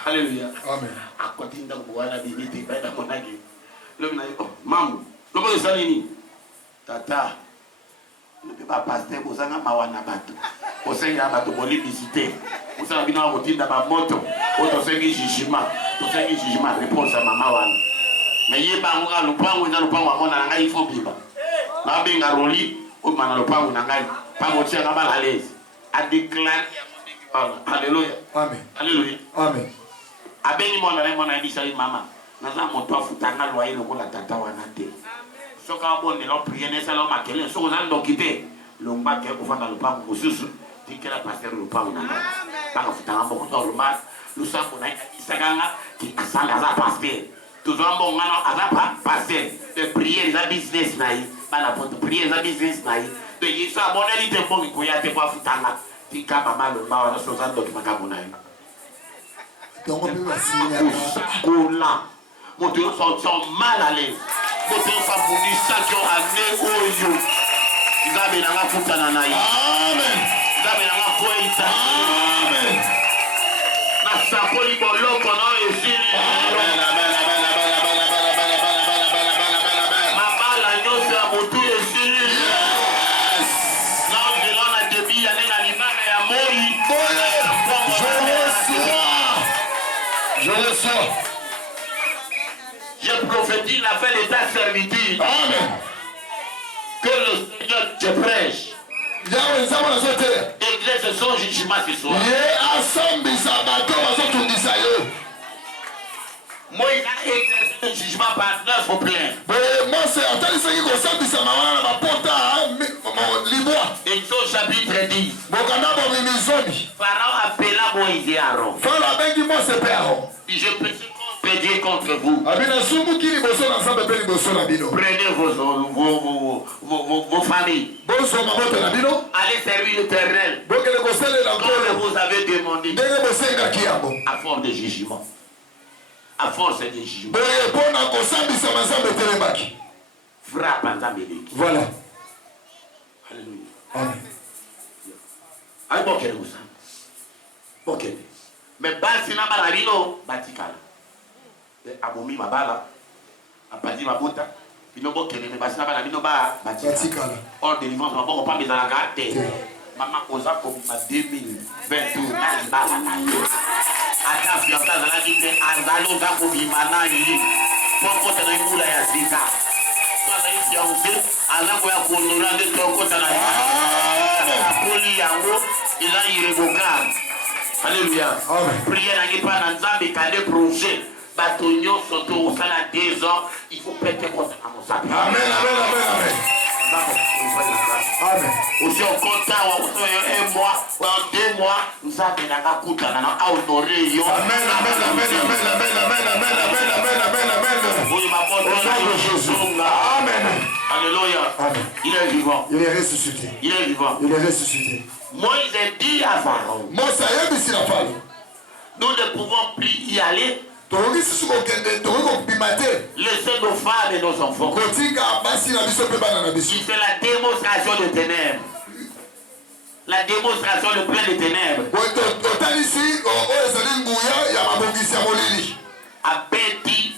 haleluya amen akotinda kuwana bibiti baada monaki leo na mamu lobo isali ni tata ne pas pasteur bozanga mawana bato osenga bato bolibisite osala bino akotinda ba moto oto sengi jijima réponse à mama wana mais yeba ngoka lupango na lupango amona ngai ifo biba na benga roli o mana lupango na ngai pango tia kama la lezi a déclarer alléluia amen alléluia amen abeni mona bisali mama naza moto afutanga loyer lokola tata wana te soka bonne lo prier ne sala makele soko za ndokite lomba ke kufanda lupango mususu tikela pasteur lupango na ngai panga futanga mboko to lomba lusambo na isaganga ki asanga za pasteur toujours bon ngana azapa pasteur de prier za business na yi bana poto prier za business na yi de yisa bonali te bongi ko ya te kwa futanga tika mama lomba wana so za ndokimaka bona yi donc on peut signer là mon Dieu sont mal à l'aise mon Dieu fa buni sakyo ane oyo ngabe na ngafuta na nayi amen ngabe na ngakoita amen na sapoli boloko na esili amen amen amen amen amen mabala nyoso ya motu esili yes na ndelona debi ya nena limame ya moi je le sens. Je prophétise la fin d'état servitude. Amen. Que le Seigneur te prêche. Église son jugement ce soir. Moi, il a exercé le jugement par 9 au plein. Exode chapitre 10. Pharaon appela Moïse et Aaron. Je pédie contre vous. Prenez vos familles. Allez servir l'Éternel. Comme vous avez demandé. À force de jugement. À force de jugement. Frappe en Zambéli. Voilà. Alléluia. Amen. Aïe, bon, quel est ça? Bon, quel est? Mais basi na balabino batikala. Abomi mabala. Apadi mabota. Bino bokele mais basi na balabino ba batikala. Hors délivrance ma boko pa bezala gate. Mama oza ko ma 2022 na bala na yo. Ata fianta zala kite azalo za ko bimana yi. Poko tena ngula ya zika. Sasa hivi ya uze alango ya kuonora de toko tena. Poli yango ila ireboka. Alléluia. Prière à pas dans Zambie quand des projets bâtonnons surtout au salon 2 ans, il faut péter contre mon sac. Amen, amen, amen, amen. Amen. Aussi on compte un mois, 2 mois, nous avons un coup à honorer. Amen, amen, amen, amen, amen, amen, amen, amen, amen, amen. Oui, ma bonne Jésus. Amen. Alléluia. Il est vivant. Il est ressuscité. Il est vivant. Il est ressuscité. Moïse dit à Pharaon, nous ne pouvons plus y aller. Laissez nos femmes et nos enfants. C'est la démonstration de ténèbres. La démonstration de plein de ténèbres. Abeti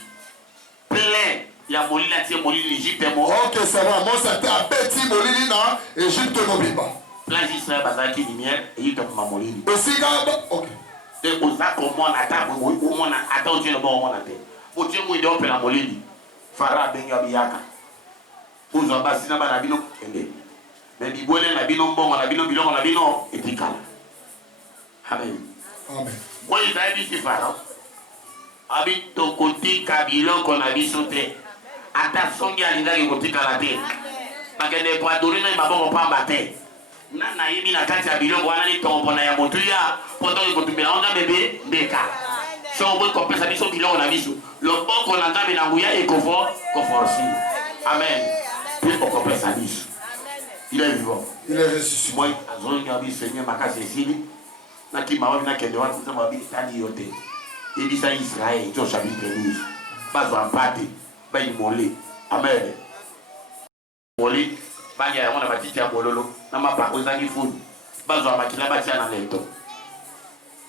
plein. Il y a Molina qui est Molina l'Égypte. Ok, ça va. Moi, ça t'a abeti Molina Égypte Mobimba. Là, Israël bazaki lumière et il tombe ma Molina. Ok. Et on a comment on attend, on attend Dieu le bon on attend. Pour Dieu moi il doit la Molina. Farah benga biyaka. Pour Zamba sina ba nabino ende. Mais bibole nabino mbongo nabino bilongo nabino etikala. Amen. Amen. Moi il a dit c'est Farah. Abi to koti kabilo ko na bisote. Ata songi alinga ki koti kalate. Bakende kwa dorina mabongo pamba te. na yebi na kati ya biloko wana ni tombo na ya motu ya poto ikotumela onda bebe mbeka so boy kopesa biso biloko na biso loboko na ngambe na nguya ekofo koforsi amen puis kopesa biso il est vivant il est ressuscité moi azoni ngabi seigneur makasi esili na kimawa na kende watu sama bi tani yote ebisa Israël to chapitre 12 bazo apate ba imole amen moli banya ya mona batiti ya bololo na mapa ozangi funi bazo amakila batia na lento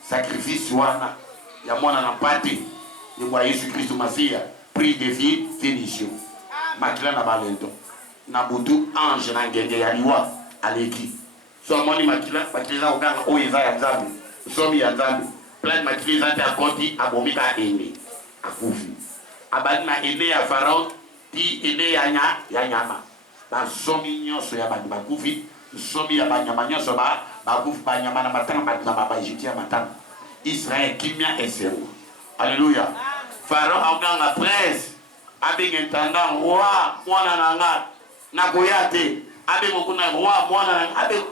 sacrifice wana ya mwana na pate ni kwa Yesu Kristo Masia prix de vie finition makila na balento na butu ange na ngenge ya liwa aleki so moni makila bakila oganga oyeza ya nzambe somi ya nzambe plan makila zante akoti abomika ene akufi abadi na ene ya farao ti ene ya nyama ba somi nyonso ya bandi bakufi somi ya banyama nyonso bakufi banyama na matanga ba Egyptien matanga Israël kimia esero alléluia farao auganga prince abeng intendant roi mwana nanga na koyate abeng okuna roi mwana nanga abeng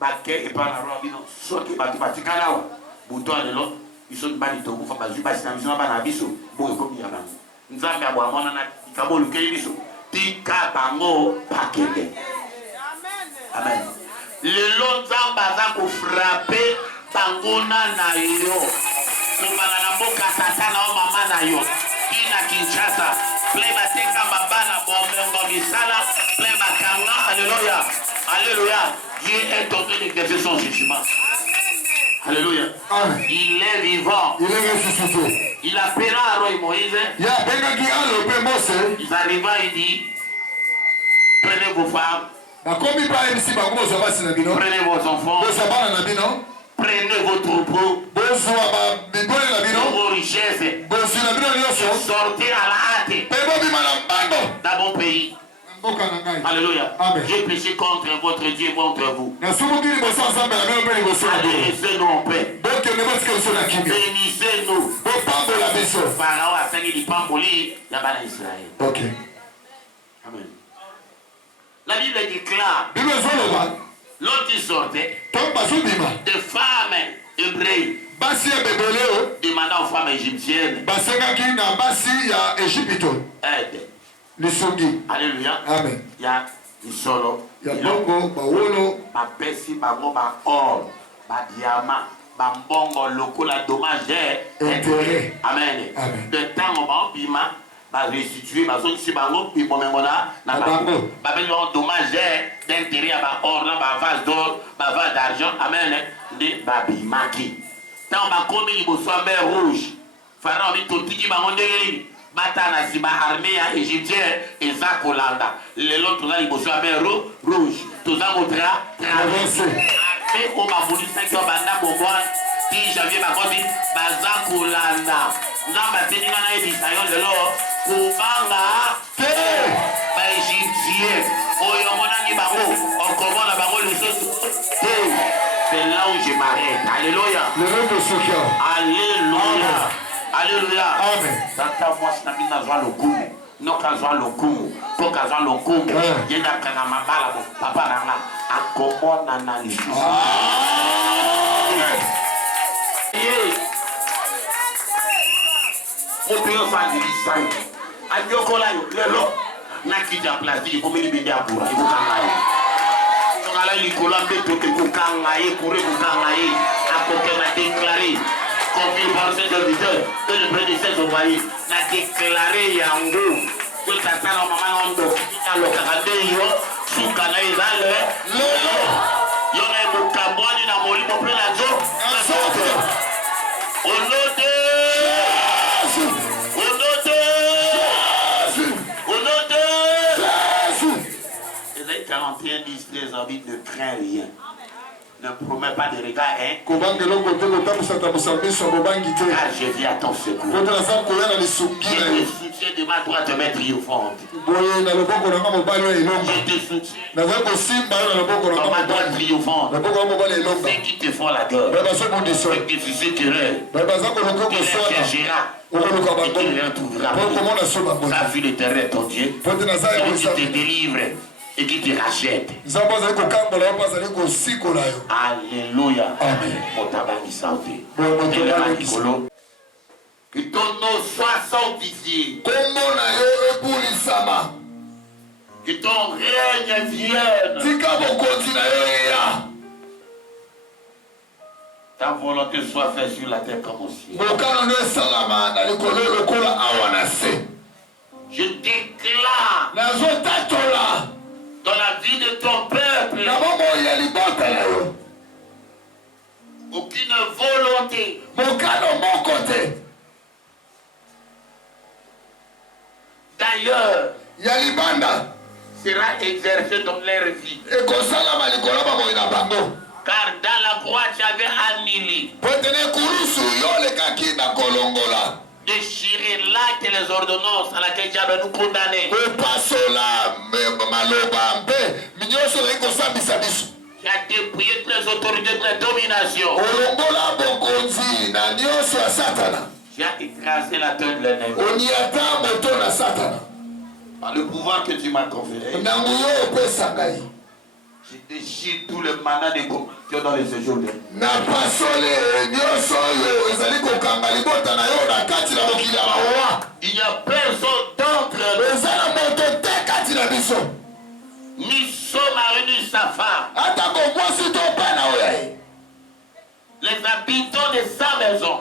bakke epana roi bino soki batikala wa buto lelo biso bani to kufa bazwi basi na biso bana biso boye komi ya bango nzambe abwa mwana na kabolu ke biso tika bango pakende amen lelo nzambe aza ko frapper bangona na yo kumbana na mboka tata na mama na yo ina Kinshasa ple bateka mabana bomengo misala ple bakanga alléluia alléluia Dieu est en train d'exercer son jugement. Alléluia. Amen. Il est vivant. Il est ressuscité. Il appellera Aaron et Moïse. Il arriva, il dit, prenez vos femmes. Prenez vos enfants. Prenez vos troupeaux. Vos richesses. Sortez à la hâte dans mon pays. Alléluia. J'ai péché contre votre Dieu et contre vous. Laissez-nous en paix. Bénissez-nous. Pharaon a fait des pamboli là-bas en Israël. Ok. Amen. La Bible déclare l'autre qui sortait des femmes hébreues demandant aux femmes égyptiennes aide. Alléluia. Amen. Il y a du solo. Il y a bongo, bawolo. Ma pesi, bango, ba or, ba diamant, ba bongo, loko, la dommage, intérêt. Amen. De temps, on va bima, ba restituer, ba zone si bango, puis bon, na bango. Ba ben leur dommage d'intérêt à ba or, ba vase d'or, ba vase d'argent. Amen. De ba bima qui. Tant ba comme il bosse en mer rouge. Pharaon dit tout qui ba mondé. Batana si ba armée égyptienne et za kolanda les autres là ils bossent à mer rouge tout ça montra traversé et on m'a voulu ça que banda bomba si janvier ba kosi baza kolanda namba teni na edition de l'or kubanga te ba égyptien oyo mona ni bango on commande bango les autres c'est là où je m'arrête alléluia le nom de ce cœur alléluia. Alléluia. Amen. Tata moi je n'ai pas besoin le coup. Non qu'à besoin le coup. Pour qu'à besoin le coup. Il y a des canamabala papa nana. À comment analyse. Mon pays va dire ça. À Diokola le lot. Na qui a plastique comme il bébé à pour. Il faut kangaye. Kangala il cola beto que kangaye pour kangaye. À côté m'a déclaré. Confié par ce serviteur que le prédécesseur au pays n'a déclaré Yango que ta salle en maman en dos dans le caractère sous canal le il y a un cambouani dans mon lit pour prendre la zone au nom de Ésaïe 41 10 les orbites ne craint rien. Ne promets pas de regard, hein? Car je viens à ton secours. Je te soutiens de ma droite, main triomphante. Je te soutiens de ma droite triomphante. Ceux qui te font la gueule, ceux qui te susciteront, qui les cherchera, et qui les retrouvera. Ça vu le terrain, ton Dieu. Celui qui te délivre. et qui te rachète. Alléluia. Amen. Que ton nom soit sanctifié. Que ton règne vienne. Ta volonté soit faite sur la terre comme au ciel. Je déclare dans la vie de ton peuple aucune volonté d'ailleurs sera exercée dans leur vie. Car dans la croix tu avais annulé, déchirer l'acte et les ordonnances à laquelle tu avais nous condamnés. Tu as dépouillé toutes les autorités, toutes les dominations. Tu as écrasé la tête de l'ennemi. Par le pouvoir que tu m'as conféré, je déchire tout le mandat de corruption dans les séjours de il n'y a personne d'entre nous. Ni Somari ni sa femme. Les habitants de sa maison.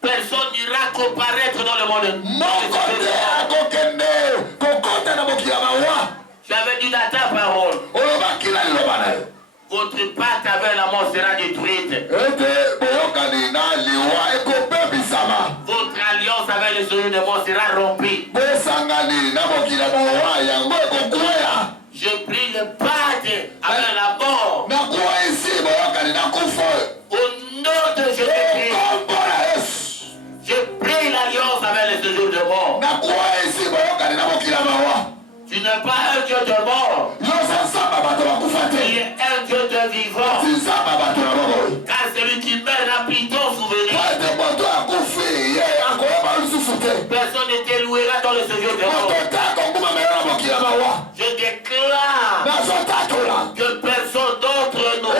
Personne n'ira comparaître dans le monde. J'avais dit dans ta parole. Votre pacte avec la mort sera détruite. Votre alliance avec les souliers de mort sera rompue. Je prie le pacte avec la mort. Au nom de Jésus-Christ. Je prie l'alliance avec les séjours de mort. Tu n'es pas un Dieu de mort. Tu es un Dieu de vivant. Car celui qui meurt n'a plus ton souvenir. Personne ne t'élouera dans le séjour de mort. Je déclare que personne d'entre nous,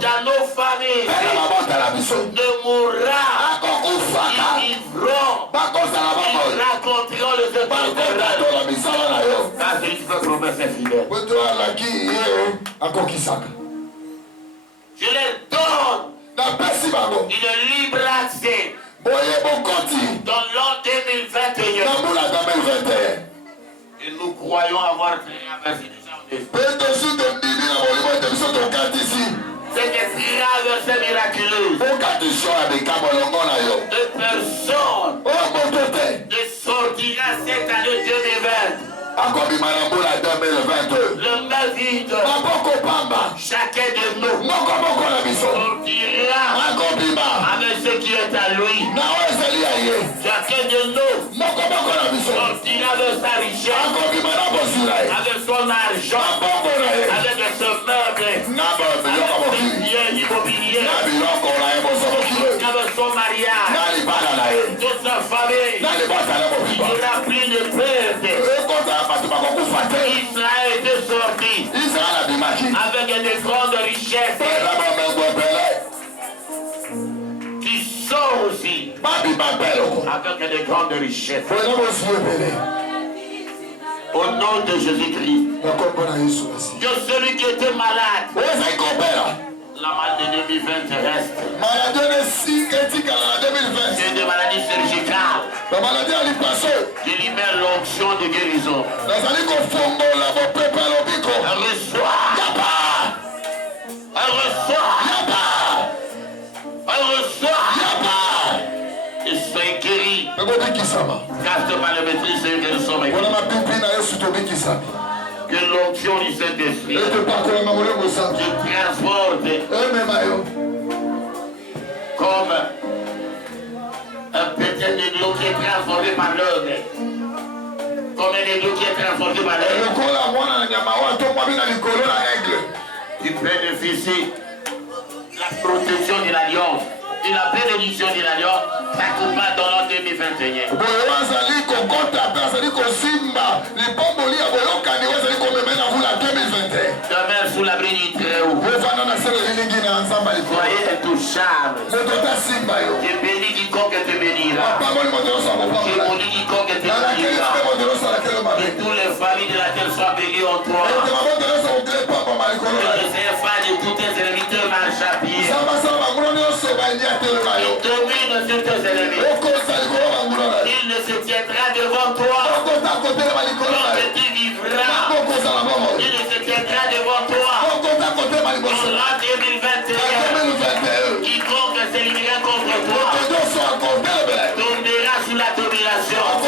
dans nos familles, ne mourra. Ils vivront. Ils raconteront le séjour de mort. Ça, c'est une promesse fidèle. Je leur donne une libre accès dans l'an 2021. Et nous croyons avoir traversé déjà. C'est des traversées miraculeuses. De personnes ne sortira cette année 2020. Le main vide. Chacun de nous sortira avec ce qui est à lui. Chacun de nous sortira de sa richesse, avec son argent, avec son meuble, avec ses biens immobiliers, avec son mariage, toute sa famille. Il n'y aura plus de perte. Israël était sorti avec de grandes richesses qui sont aussi avec de grandes richesses. Au nom de Jésus-Christ, que celui qui était malade, la maladie de 2020 reste. C'est des maladies chirurgicales. Je libère l'onction de guérison. Elle reçoit. Et soyez guéris. Casse par le maîtrise et que nous sommes guéris. Que l'onction du Saint-Esprit te transporte comme un petit églou qui est transformé par l'œuvre. Comme un églou qui est transformé par l'œuvre. Tu bénéficies de la protection de l'alliance, de la bénédiction de l'alliance, ça combat dans l'an 2021. intouchable. Je bénis quiconque te bénira. Je maudis quiconque te bénira. Que toutes les familles de laquelle soient bénies en toi. Que le Seigneur fasse de tous tes serviteurs marche à pied. Il domine sur tes ennemis. Il ne se tiendra devant toi. Donc tu vivras. Il ne se tiendra devant toi. En l'an 2021, quiconque s'élèvera contre toi tombera sous la domination. Et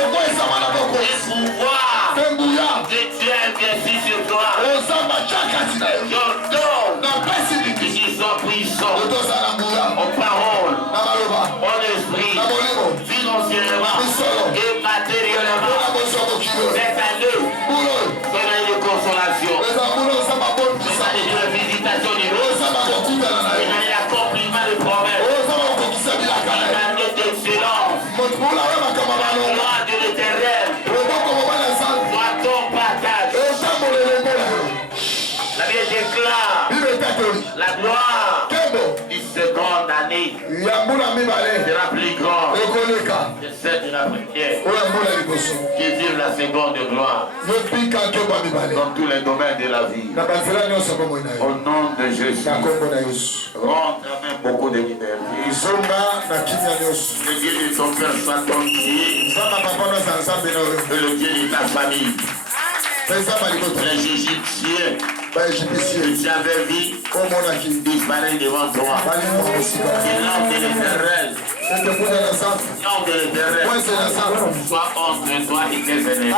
pouvoir de Dieu investi sur toi. J'ordonne qu'ils soient puissants en parole, en esprit, financièrement et matériellement. Cette année, ton année de consolation, ton année de visitation divine, une année d'accomplissement de promesses, une année d'excellence. La gloire de l'Éternel soit ton partage. La Bible déclare la gloire du seconde année sera plus grande que celle de la première. Qui vive la seconde gloire dans tous les domaines de la vie. Au nom de Jésus, rentre même beaucoup de liberté. Le Dieu de ton père soit ton Dieu. Et le Dieu de ta famille. Les Égyptiens que tu avais vu disparaître devant toi. Et l'homme de l'Éternel, soit entre toi et tes ennemis.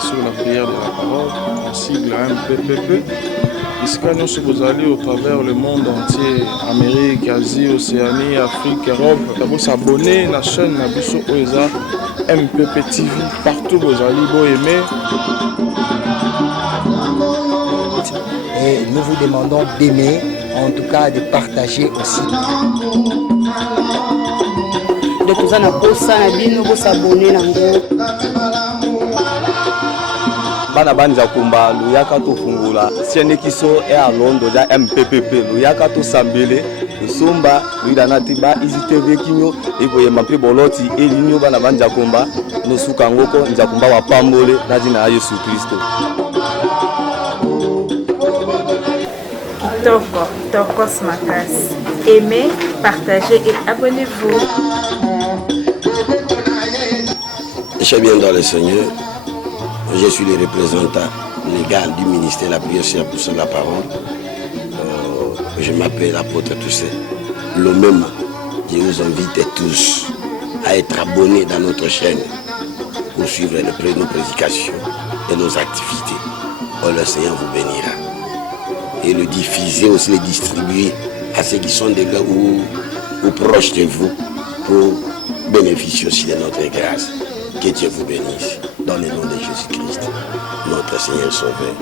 Sur la prière de la parole, la sigle MPPP. Ici, nous sommes allés au travers le monde entier, Amérique, Asie, Océanie, Afrique, Europe. Vous s'abonner à la chaîne Nabiso Oeza MPP TV. Partout vous allez vous aimer. Et nous vous demandons d'aimer, en tout cas de partager aussi. De tout ça, vous s'abonner. Bana banza kumba luyaka tofungula siene kiso e alondo ja MPPP luyaka to sambele nsumba luida natiba izitv kinyo eboye mapi boloti elinyo bana banza kumba nosuka ngoko nza kumba wa pambole na jina ya Yesu Kristo. Tokos Makasi. Aimez, partagez et abonnez-vous. Je bien dans le Seigneur. Je suis le représentant légal du ministère de la prière pour la parole. Je m'appelle l'apôtre Toussaint. Le même, je vous invite tous à être abonnés dans notre chaîne pour suivre nos prédications et nos activités. Oh, le Seigneur vous bénira. Et le diffuser, aussi le distribuer à ceux qui sont déjà ou proches de vous pour bénéficier aussi de notre grâce. Que Dieu vous bénisse. Dans le nom de Jésus-Christ, notre Seigneur Sauveur.